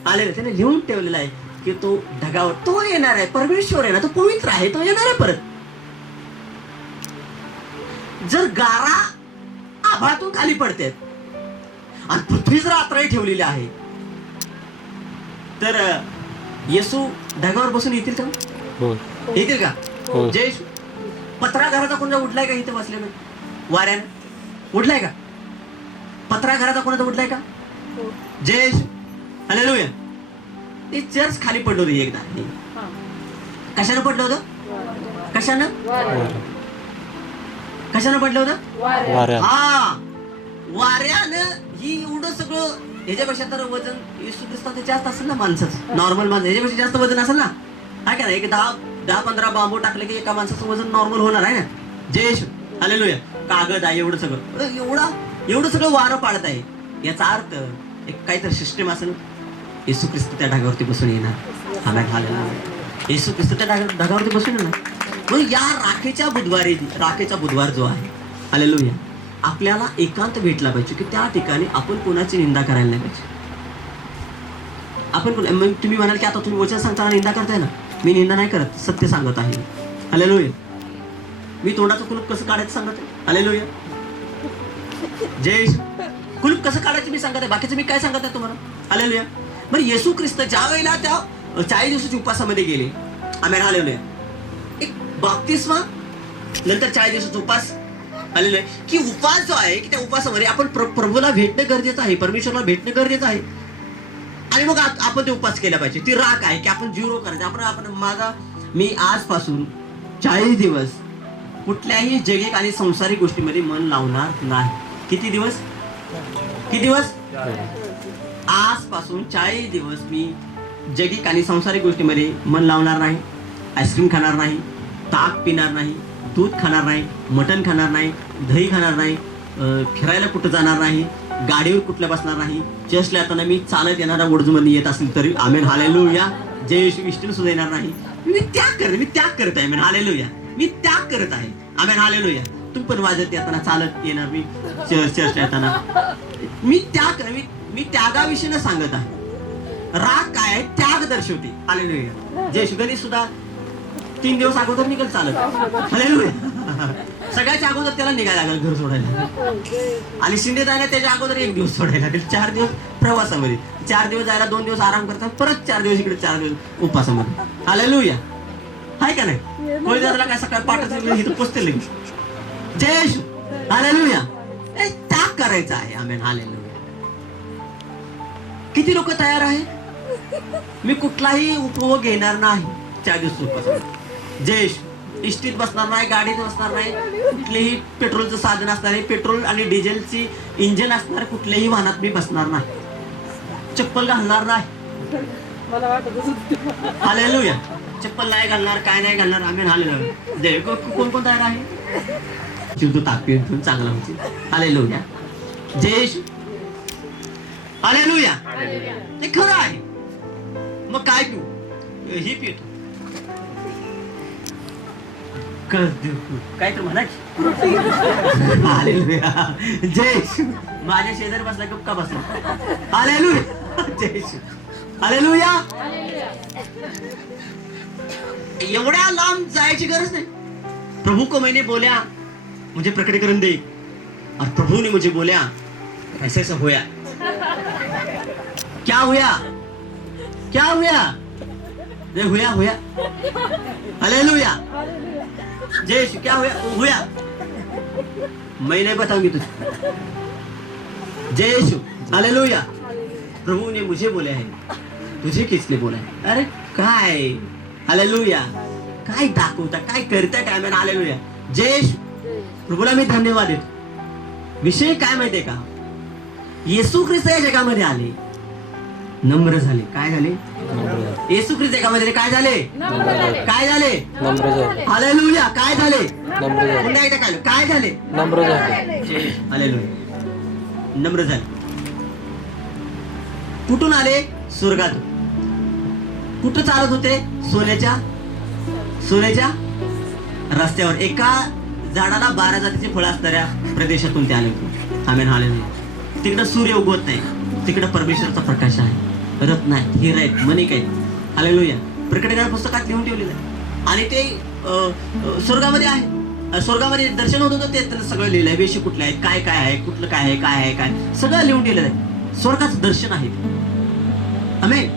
हालेलुया. त्याने लिहून ठेवलेला आहे की तो ढगावर तो येणार आहे. परमेश्वर आहे ना, तो पवित्र आहे, तो येणार आहे परत. जर गारा आभाळातून खाली पडते आणि पृथ्वी जर आत्राई ठेवलेली आहे तर येसू ढगावर बसून येतील का? येतील का? जय येशू. पत्रा घराचा कोणाचा उडलाय का इथे बसले वाऱ्यानं? उडलाय का? पत्रा घराचा कोणाचा उडलाय का? जय येशू. हालेलुया. ते चर्च खाली पडलं होतं एकदा. कशानं पडलं होतं? कशानं पडलं होतं? हा वाऱ्यानं. ही एवढं सगळं ह्याच्यापेक्षा तर वजन येशू ख्रिस्ताचं जास्त असेल ना माणसाचं. नॉर्मल माणसं ह्याच्यापेक्षा जास्त वजन असेल ना. काय करा, एक 10-15 बांबू टाकले की एका माणसाचं वजन नॉर्मल होणार आहे ना. जय येशू. हालेलुया. कागद आहे एवढं सगळं, एवढं सगळं वारं पाडत आहे. याचा अर्थ एक काहीतरी सिस्टम असेल. येशू ख्रिस्त त्या ढगावरती बसून येणार. आमेन. हालेलुया. येशू ख्रिस्त त्या ढगावरती बसून येणार. मग या राखेचा बुधवार जो आहे, हालेलुया, आपल्याला एकांत भेटला पाहिजे की त्या ठिकाणी आपण कोणाची निंदा करायला नाही पाहिजे. आपण मग तुम्ही म्हणाल की आता तुम्ही वचन सांगताना निंदा करताय ना. मी निंदा नाही करत, सत्य सांगत आहे. हालेलुया. मी तोंडाचं कुलूप कसं काढायचं सांगत आहे. हालेलुया. जय येशू. कुलूप कसं काढायचं मी सांगत आहे, बाकीचं मी काय सांगत आहे तुम्हाला. हालेलुया. बरं येशू ख्रिस्त ज्या वेळेला त्या 40 दिवसाच्या उपासामध्ये गेले, आमेन. हालेलुया. एक बाप्तिस्मा नंतर 40 दिवसाचा उपास. हालेलुया. की उपास जो आहे की त्या उपासामध्ये आपण प्रभूला भेटणं गरजेचं आहे, परमेश्वरला भेटणं गरजेचं आहे. आणि मग आपण ते उपास केला पाहिजे. ती राख आहे की आपण 0 करायचं. आपण मी आजपासून 40 दिवस कुठल्याही जैविक आणि संसारिक गोष्टीमध्ये मन लावणार नाही. किती दिवस? आजपासून 40 दिवस मी जैविक आणि संसारिक गोष्टीमध्ये मन लावणार नाही. आईस्क्रीम खाणार नाही, ताक पिणार नाही, दूध खाणार नाही, मटण खाणार नाही, दही खाणार नाही, फिरायला कुठं जाणार नाही, गाडीवर कुठल्या बसणार नाही. चर्चला येताना मी चालत येणारा वडजूमध्ये येत असेल तरी आमेन. हालेलुया. जय येशू. इष्टीला सुद्धा येणार नाही. मी त्याग करत आहे. आमेन. हालेलुया. मी त्याग करत आहे. आमेन. हालेलुया. तुम्ही पण वाजत येताना चालत येणार. मी चर्चला येताना मी त्यागाविषयी सांगत आहे. राग काय आहे? त्याग दर्शवते. हालेलुया. जय येशू. गणेश सुद्धा 3 दिवस अगोदर निघाल चालत. हालेलुया. सगळ्याच्या अगोदर त्याला निघायला लागेल घर सोडायला. आणि शिंदे जायला त्याच्या अगोदर 1 दिवस सोडायला लागेल. 4 दिवस प्रवासामध्ये, 4 दिवस जायला, 2 दिवस आराम करतात, परत 4 दिवस इकडे, 4 दिवस उपासामध्ये. हालेलुया. हाय का नाही? कोणी जरा काय सकाळ पाठाचं इथं पोचते लगेच. जय येशू. हालेलुया. त्याग करायचा आहे. आमेन. हालेलुया. किती लोक तयार आहे? मी कुठलाही उपभोग घेणार नाही 4 दिवस उपासामध्ये. जय येशू. इष्टीत बसणार नाही, गाडीत बसणार नाही, कुठलेही पेट्रोलचं साधन असणार आहे, पेट्रोल आणि डिझेलची इंजिन असणार कुठल्याही वाहनात मी बसणार नाही. चप्पल घालणार नाही. हालेलुया. चप्पल नाही घालणार, काय नाही घालणार. आम्ही हालेलुया. कोण कोण तयार आहे? तू ताक पिऊन चांगला होती. हालेलुया. जय येशू. हालेलुया. ते खरं आहे. मग काय पिऊ? ही पितो. काय तर म्हणा. हालेलुया. जय येशू. माझ्या शेजारी बसला गप्पा बसला. हालेलुया. जय येशू. हालेलुया. एवढ्या लांब जायची गरज नाही. प्रभु को मैंने बोल्या मुझे प्रकटीकरण दे, और प्रभु ने मुझे बोल्या ऐसे ऐसा होया. क्या हुआ? क्या हुआ? ये हुआ हुआ. हालेलुया. जय यीशु. क्या हुआ? हुआ. मैं नहीं बताऊंगी तुझे. जय यीशु. हालेलुया. प्रभु ने मुझे बोला है. तुझे किसने बोला है? अरे काय. हालेलुया. काय दाखवता, काय करता, काय म्हणा. हालेलुया. जय यीशु. प्रभूला मी धन्यवाद देतो. विषय काय माहितीये का? येशू ख्रिस्त या जगामध्ये आले, नम्र झाले. काय झाले? येशू ख्रिस्त जगामध्ये काय झाले? काय झाले? हालेलुया. काय झाले? पुन्हा एकदा काय झाले? नम्र झाले. हालेलुया. नम्र झाले. कुठून आले? स्वर्गातून. कुठं चालत होते? सोन्याच्या रस्त्यावर. एका झाडाला 12 जातीचे फळं असणाऱ्या प्रदेशातून ते आले होते. आमेन. हालेलुया. तिकडं सूर्य उगवत नाही, तिकडं परमेश्वराचा प्रकाश आहे. रत्न आहेत, हिरे आहेत, मणिक आहेत. हालेलुया. प्रकटीकरण पुस्तकात लिहून ठेवलेलं आहे. आणि ते स्वर्गामध्ये आहे. स्वर्गामध्ये दर्शन होत होतं, ते सगळं लिहिलंय. वेशी कुठले आहेत, काय काय आहे, कुठलं काय आहे, काय आहे, काय सगळं लिहून ठेवलेलं आहे. स्वर्गाचं दर्शन आहे. आमेन.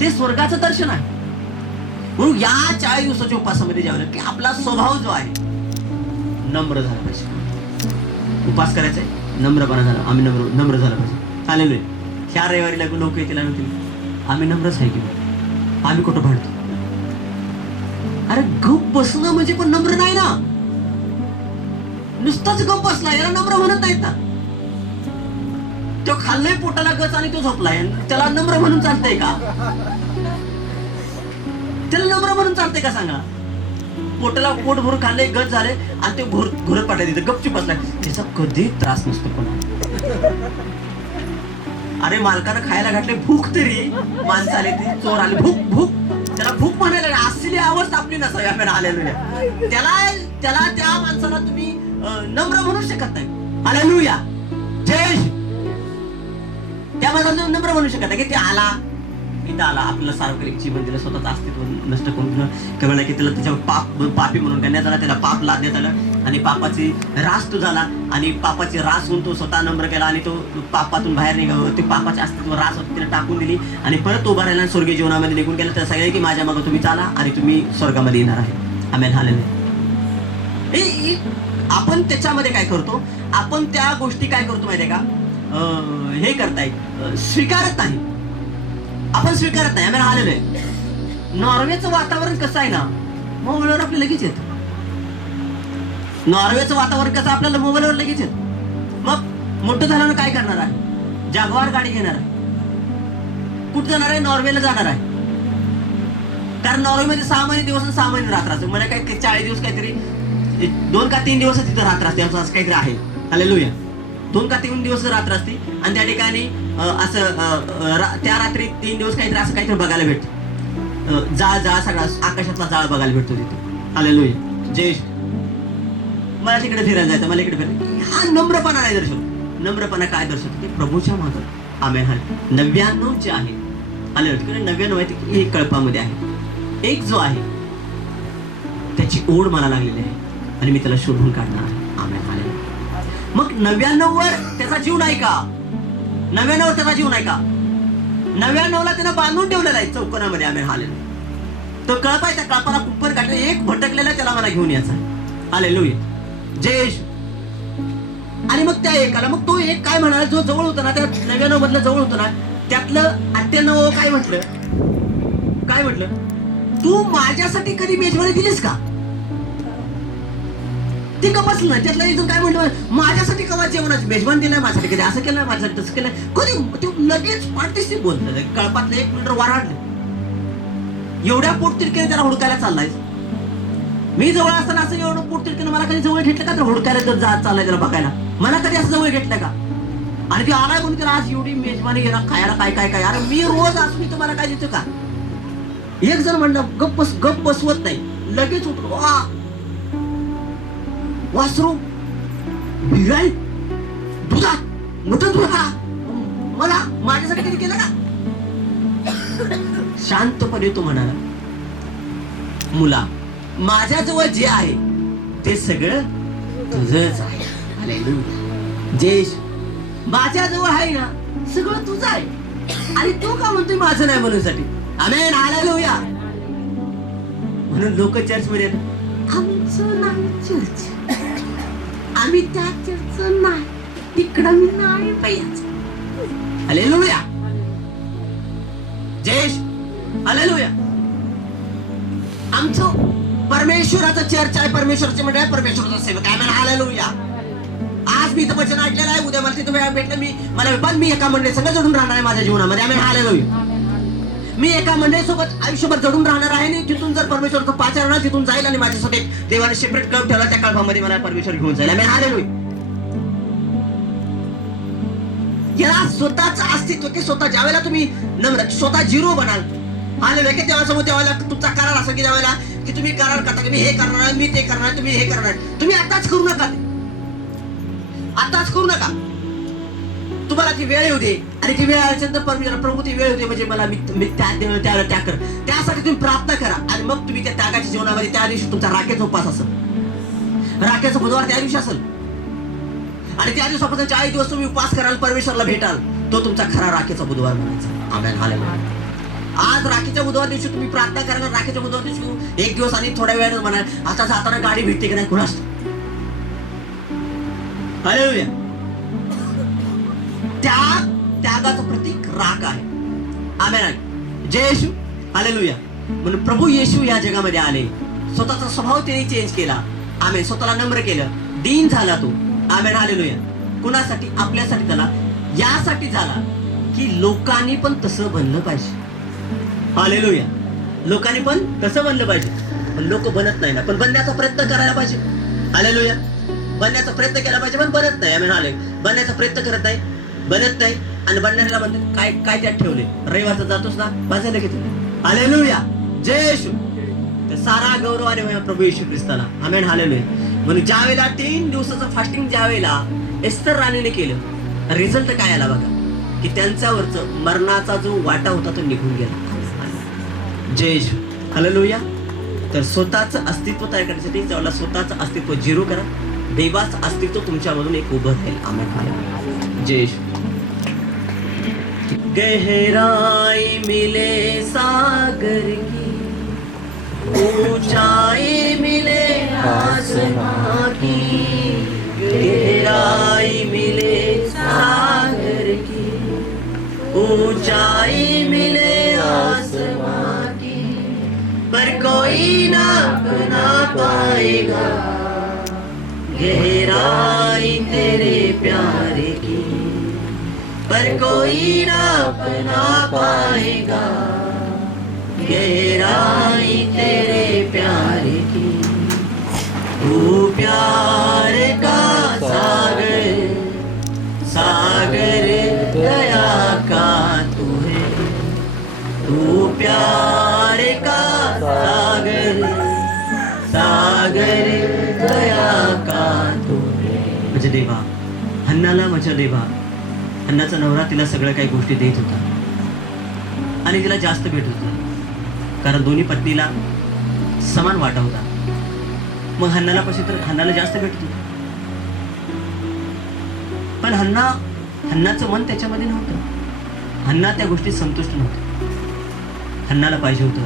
ते स्वर्गाचं दर्शन आहे. म्हणून या 40 दिवसाच्या उपासामध्ये जेवलं की आपला स्वभाव जो आहे नम्र झाला पाहिजे. उपास करायचा आहे, नम्रपणा झाला. आम्ही नम्र झाला पाहिजे. चालेल. ह्या रविवारीला लोक येतील आणि म्हणतील आम्ही नम्रच आहे की आम्ही कुठं भांडतो. अरे गप बसणं म्हणजे पण नम्र नाही ना. नुसताच गप बसला याला नम्र म्हणत नाहीत ना. तो खाल्लंय पोटाला गच आणि तो झोपलाय, त्याला नम्र म्हणून चालतंय का? त्याला नम्र म्हणून चालतंय का सांगा? पोटाला पोट भरून खाल्लंय, गच झाले आणि ते घोरत पाठवले तिथे गपचूप बसलाय. त्याचा कधी त्रास नसतो कोणाला. अरे मालकानं खायला घातले, भूक तरी माणसं आले, ती चोर आले, भूक भूक. त्याला भूक म्हणायला असली आवाज आपली नसावी. आपण हालेलुया. त्याला त्या माणसाला तुम्ही नम्र म्हणू शकत नाही. हालेलुया. जय. त्या माणसाला नम्र म्हणू शकत नाही की ते आला इथं आला, आपल्याला सार्वजनिक जीवन दिलं, स्वतःचं अस्तित्व नष्ट करून कळलं की त्याला त्याच्यावर पापी म्हणून करण्यात आला, त्याला पाप लादण्यात आलं आणि पापाची रास तो झाला. आणि पापाची रास होऊन तो स्वतः नम्र केला आणि तो पापातून बाहेर निघावं. ते पापाचे अस्तित्व रास होती त्याला टाकून दिली आणि परत उभा राहिला आणि स्वर्गीय जीवनामध्ये निघून गेला. त्याला सांगितलं की माझ्या मागं तुम्ही चाला आणि तुम्ही स्वर्गामध्ये येणार आहे. आमेन. हालेलुया. आपण त्याच्यामध्ये काय करतो? आपण त्या गोष्टी काय करतो माहितीये का? हे करताय, स्वीकारत नाही. आपण स्वीकारत नाही. आम्हाला आलेलं आहे. नॉर्वेचं वातावरण कसं आहे ना, मोबाईलवर आपल्याला लगेच येत. नॉर्वेचं वातावरण कसं आपल्याला मोबाईलवर लगेच येत. मग मोठं झाल्यानं काय करणार आहे? जागवार गाडी घेणार आहे. कुठं जाणार आहे? नॉर्वेला जाणार आहे. कारण नॉर्वेमध्ये 6 महिने दिवस आणि 6 महिने रात्र असते. मला काय 40 दिवस काहीतरी 2 का 3 दिवस तिथं रात्र असते असं काहीतरी आहे. हालेलुया. 2 का 3 दिवस रात्र असते आणि त्या ठिकाणी असं त्या रात्री 3 दिवस काहीतरी असं काहीतरी बघायला भेटत. जाळ सगळा आकाशातला जाळ बघायला भेटतो तिथे. हालेलुया. जय. मला तिकडे फिरायला जायचं, मला इकडे फिरायचं. हा नम्रपणा नाही दर्शवतो. नम्रपणा काय दर्शवतो? ते प्रभूच्या मागं आमेन. हाल 99 जे आहे. हालेलुया. तिकडे 99 आहे ते एक कळपामध्ये आहे. एक जो आहे त्याची ओढ मला लागलेली आहे आणि मी त्याला शोधून काढणार आहे. आमेन. हालेलुया. मग 99 वर त्याचा जीव नाही का? 99 वर त्याचा जीव नाही का? 99 ला त्यानं बांधून ठेवलेला आहे चौकोनामध्ये. आमेन. हालेलुया. तो कळप आहे, त्या कळपाला कुपर काढले, एक भटकलेला त्याला मला घेऊन यायचा. हालेलुया. जय. आणि मग त्या एकाला, मग तो एक काय म्हणाला, जो जवळ होता ना, त्या 99 मधलं जवळ होतं ना, त्यातलं 98 काय म्हटलं, तू माझ्यासाठी कधी मेजवानी दिलीस का? ते कपसलं नाही. त्यातला एक जण काय म्हटलं, माझ्यासाठी कवा जेवणाची मेजवान दिलाय, माझ्यासाठी कधी असं केलं, माझ्यासाठी तसं केलं, कधी. ते लगेच पाठीशी बोलत कळपातलं 1 मिनिट वराडलं. एवढ्या पोटतिडकीने त्याला हुडकायला चाललाय. मी जवळ असताना असं एवढं पोटतिडकीनं मला कधी जवळ घेतलं का? तर हुडकायला तर चाललाय त्याला बघायला. मला कधी असं जवळ घेतलं का? आणि ती आलाय कोणी, आज एवढी मेजवानी घेणार खायला काय काय काय. अरे मी रोज असून तुम्हाला काय देतो का? एक जण म्हणलं गप्प बसवत नाही, लगेच उठलो. वासरू बिराई दुधात मोठं दुधा मला माझ्यासाठी कधी केलं का? शांतपणे तो म्हणाला, मुला माझ्याजवळ जे आहे ते सगळं तुझंच आहे. हालेलुया. जयेश माझ्याजवळ आहे ना सगळं तुझं आहे. आणि तू का म्हणतोय माझं नाही म्हणूनसाठी? आमेन. हालेलुया. म्हणून लोक चर्च मध्ये आमचं नाही चर्च, आम्ही त्या चर्च नाही, तिकडं मी नाही पाहिजे. हालेलुया. जयेश हालेलुया. आमचं परमेश्वराचं चर्च आहे, परमेश्वराचे मंडळ आहे, परमेश्वराचं सेवक आहे. आमेन. हालेलुया. आज मी इथं वचन ऐकलेलं आहे, उद्या मला तिथं वेळ भेटलं मला मी एका मंडळी सगळं जोडून राहणार आहे माझ्या जीवनामध्ये. आमेन. हालेलुया. मी एका मंडळीसोबत आयुष्यभर जडून राहणार आहे आणि तिथून जर परमेश्वरचं पाचारणा तिथून जाईल आणि माझ्यासाठी देवाने सेपरेट क्लब ठेवला, त्या कल्पामध्ये मला परमेश्वर घेऊन जाईल. आमेन. हालेलुया. याला स्वतःचं अस्तित्व की स्वतः ज्यावेळेला तुम्ही नम्र स्वतः झिरो बनाल. हालेलुया. की तेव्हा समोर त्यावेळेला तुमचा करार असं की ज्यावेळेला की तुम्ही करार करता की मी हे करणार आहे, मी ते करणार आहे, तुम्ही हे करणार आहे. तुम्ही आताच करू नका, आताच करू नका. तुम्हाला ती वेळ येऊ दे आणि ती वेळ आल्यानंतर परमेश्वर प्रभू ती वेळ होते म्हणजे मला मी त्यावेळेला त्याग कर. त्यासाठी तुम्ही प्रार्थना करा आणि मग तुम्ही त्या त्यागाच्या जीवनामध्ये त्या दिवशी तुमचा राखेचा उपवास असेल, राखेचा बुधवार त्या दिवशी असेल आणि त्या दिवसापासून 40 दिवस तुम्ही उपवास कराल, परमेश्वरला भेटाल. तो तुमचा खरा राखेचा बुधवार म्हणायचा. आमेन. हालेलुया. आज राखीच्या बुधवार दिवशी तुम्ही प्रार्थना करा. राखीच्या बुधवार दिवशी एक दिवस आणि थोड्या वेळाने म्हणाल आता जाताना गाडी भेटते की नाही कुणास. हालेलुया. त्यागाचं प्रतीक राख आहे. आमेन. जय येशू. हालेलुया. म्हणून प्रभू येशू या जगामध्ये आले, स्वतःचा स्वभाव त्यांनी चेंज केला. आमेन. स्वतःला नम्र केलं, दीन झाला तो. आमेन. हालेलुया. कुणासाठी? आपल्यासाठी झाला, यासाठी झाला की लोकांनी पण तसं बनलं पाहिजे. हालेलुया. लोकांनी पण तसं बनलं पाहिजे. पण लोक बनत नाही ना, पण बनण्याचा प्रयत्न करायला पाहिजे. हालेलुया. बनण्याचा प्रयत्न केला पाहिजे पण बनत नाही. आमेन. हालेलुया. बनण्याचा प्रयत्न करत नाही, बनत नाही आणि बनणाऱ्याला म्हणतात काय काय त्यात ठेवले, रविवारचा जातोस ना बाजायला घेतले. हालेलुया. जय येशू. तर सारा गौरव आणि प्रभू येशू ख्रिस्ताला. आमेन. हालेलुया. म्हणून ज्या वेळेला 3 दिवसाचं फास्टिंग ज्या वेळेला एस्तर राणीने केलं, रिझल्ट काय आला बघा की त्यांच्यावरचं मरणाचा जो वाटा होता तो निघून गेला. जय येशू. हालेलुया. तर स्वतःचं अस्तित्व तयार करण्यासाठी त्यावेळेला स्वतःचं अस्तित्व झिरो करा. देवाचं अस्तित्व तुमच्यामधून एक उभं राहील. आमेन. हालेलुया. जय येशू. गहराई मिले सागर की, ऊंचाई मिले आसमां की. गहराई मिले सागर की, ऊंचाई मिले आसमां की, पर कोई ना बना पाएगा गहराई तेरे प्यार की, पर कोई ना बना पाएगा गहराई तेरे प्यार की. तू प्यार का सागर, सागर दया का तू है. तू प्यार का सागर, सागर दया का तू है. म्हणजे देवा, हन्नाला माझ्या देवा, हन्नाचा नवरा तिला सगळ्या काही गोष्टी देत होता आणि तिला जास्त भेटत होता कारण दोन्ही पत्नीला समान वाटा होता. मग हन्नाला पाशी तर हन्नाला जास्त भेटत होता, पण हन्नाचं मन त्याच्यामध्ये नव्हतं. हन्ना त्या गोष्टीत संतुष्ट नव्हतं. हन्नाला पाहिजे होतं,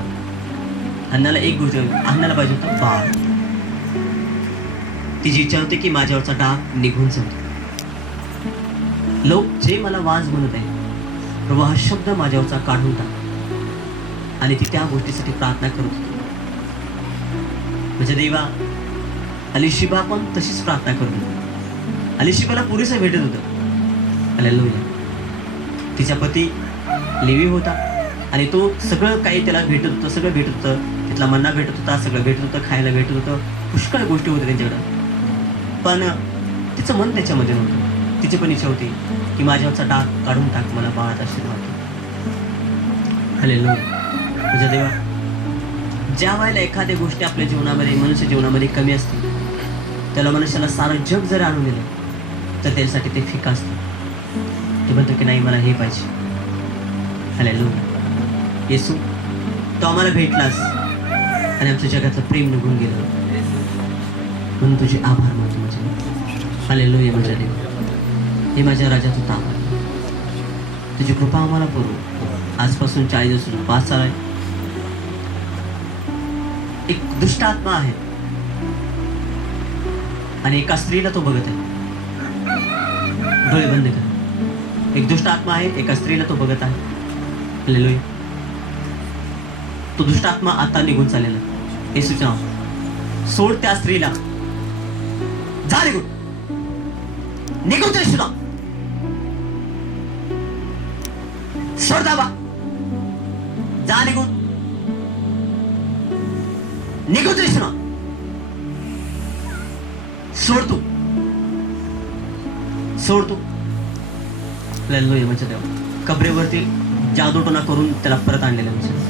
हन्नाला एक गोष्ट, हन्नाला पाहिजे होतं बाळ. तिची इच्छा होती की माझ्यावरचा डाग निघून जातो. लोक जे मला वाज म्हणत आहे प्रभू हा शब्द माझ्यावरचा काढून टाक, आणि ती त्या गोष्टीसाठी प्रार्थना करत होती. म्हणजे देवा, अलिशिबा पण तशीच प्रार्थना करत होती. अलिशिबाला पुरेसं भेटत होतं. हालेलुया. तिचा पती लेवी होता आणि तो सगळं काही त्याला भेटत होतं, सगळं भेटत होतं, तिथला मन्ना भेटत होता, सगळं भेटत होतं, खायला भेटत होतं, पुष्कळ गोष्टी होत्या त्यांच्याकडं. पण तिचं मन त्याच्यामध्ये नव्हतं. तिची पण इच्छा होती की माझ्यावरचा डाग काढून टाक, मला बाळात आशीर्वाद दे. हालेलुया. तुझ्या देवा, ज्या वेळेला एखाद्या गोष्टी आपल्या जीवनामध्ये, मनुष्य जीवनामध्ये कमी असते, त्याला मनुष्याला सारं जग जर आणून दिलं तर त्यासाठी ते फिका असतं. तो म्हणतो की नाही, मला हे पाहिजे. हालेलुया. येसू, तो आम्हाला भेटलास आणि आमच्या जगातलं प्रेम निघून गेलं, म्हणून तुझे आभार मानतो माझ्या. हालेलुया. माझ्या देवा, हे माझ्या राजा, तू आभार. तुझी कृपा आम्हाला पुरव. आजपासून 40 दिवस पास चालू आहे. एक दुष्ट आत्मा आहे आणि एका स्त्रीला तो बघत आहे. डोळे बंद कर. एक दुष्ट आत्मा आहे, एका स्त्रीला तो बघत आहे. हालेलुया. तो दुष्ट आत्मा आता निघून चाललेला. येशूच्या नावात सोड त्या स्त्रीला. जा निघून, निघून जा येशूच्या नावात. सोड दाबा, जा निघून, निघून जा येशूच्या नावात. सोड तू, सोड तू. हालेलुया. माझ्या देवा, कबरेवरती जादूटोना करून त्याला परत आणलेलं म्हणजे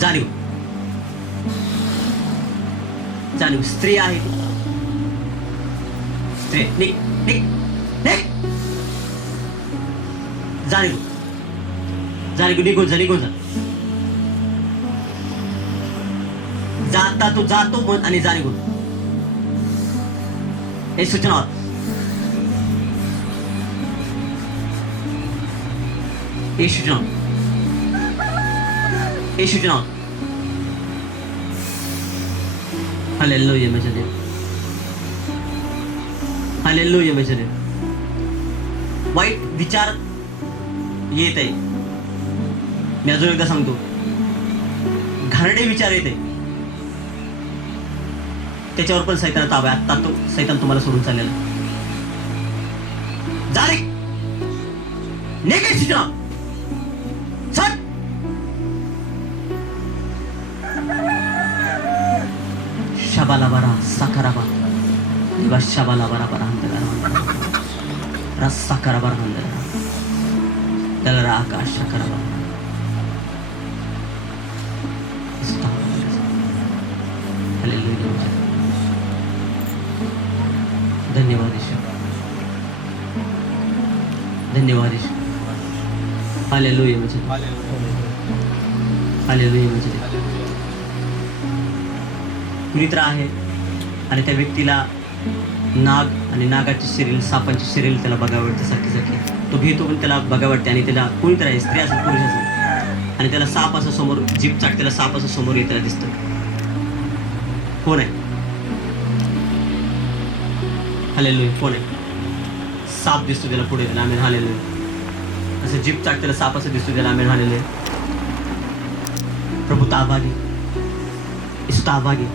जा निघून, जा निघून. स्त्री आहे ती स्त्री. निघ, निघ, निघ. जा निघून, जा निघून, निघून जा, निघून जा. जाता तू जातो मन आणि जा निघून. हे सूचना येशूच्या नावात. हालेलुया. माझ्या देव, हालेलुया. माझ्या देव, वाईट विचार येत आहे. मी अजून एकदा सांगतो, घाणेरडे विचार येत आहे, त्याच्यावर पण सैतान ताबा आहे. आता तो सैतान तुम्हाला सोडून चाललेला. जा रे, निघ सूचना. शाबाला बरा साकाराबा दिवा शाबाला बरा बरा हंतला रस साकारा बरा हंतला दलरा आकाश साकाराबा. हालेलुया. धन्यवाद ईश्वर, धन्यवाद ईश्वर. हालेलुया. हालेलुया. मित्र आहे आणि त्या व्यक्तीला नाग आणि नागाची सिरियल, सापांची सिरियल त्याला बघावं वाटते सारखी सारखी. तो घेतो पण त्याला बघावं वाटते आणि त्याला कोणीतरी आहे, स्त्री असेल पुरुष असेल, आणि त्याला साप असं समोर, जीप चाट त्याला साप असं समोर येताना दिसतं. कोण आहे? हालेलुया. कोण आहे? साप दिसतो त्याला पुढे. आमेन. हालेलुया. असं जीप चाट त्याला साप असं दिसतो त्याला. आमेन. हालेलुया. प्रभू ताबागी, इसू ताबागी,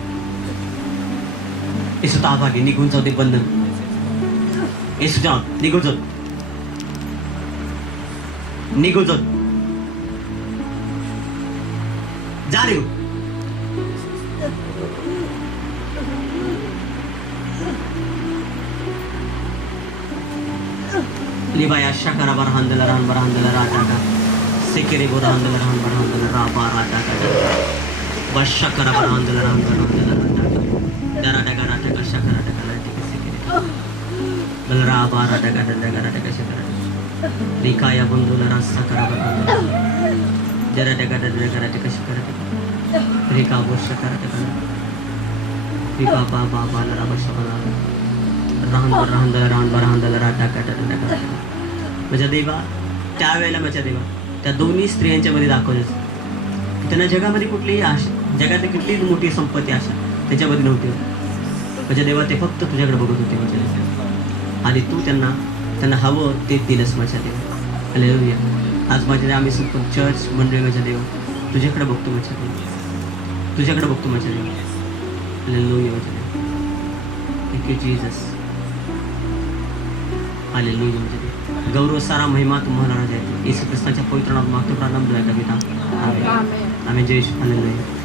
इसू ताबागी. निघून जाऊ दे बंधन. येशू जाऊ, निघून जाऊ, निघून जाऊ, जा निघून. लिबाया शकरा बरहांदला रहन बरहांदला राजा का सेकेरे बरहांदला रहन बरहांदला राबा राजा का वशकरा बरहांदला रहन बरहांदला राजा का दराटा का राजा का शकरा का राजा का सेकेरे बलराबा राजा का राजा का शकरा लिकाया बंदुला राजा करा बरहांदला दराटा का राजा का शकरा रिका वशकरा का रिका बाबा बाला वशकरा रहन बरहांदला राजा का. माझ्या देवा, त्यावेळेला माझ्या देवा त्या दोन्ही स्त्रियांच्या मध्ये दाखवलं त्यांना जगामध्ये कुठलीही आशा, जगातली कुठलीही मोठी संपत्ती आशा त्याच्यामध्ये नव्हती. माझ्या देवा, ते फक्त तुझ्याकडे बघत होते माझ्या देवा, आणि तू त्यांना हवं ते दिलंस माझ्या देवा. हालेलुया. आज माझ्या देवा आम्ही संपूर्ण चर्च मंडळी माझ्या देवा तुझ्याकडे बघतो माझ्या देवा, तुझ्याकडे बघतो माझ्या देवा. हालेलुया माझ्या देवा. Thank you Jesus. हालेलुया माझ्या देवा. गौरव सारा महिमा तुम्हाला राजा येतो. येशू ख्रिस्ताच्या पवित्र नामात मागतो प्रारंभ कविता. आमेन. आमेन. जय येशू. हालेलुया.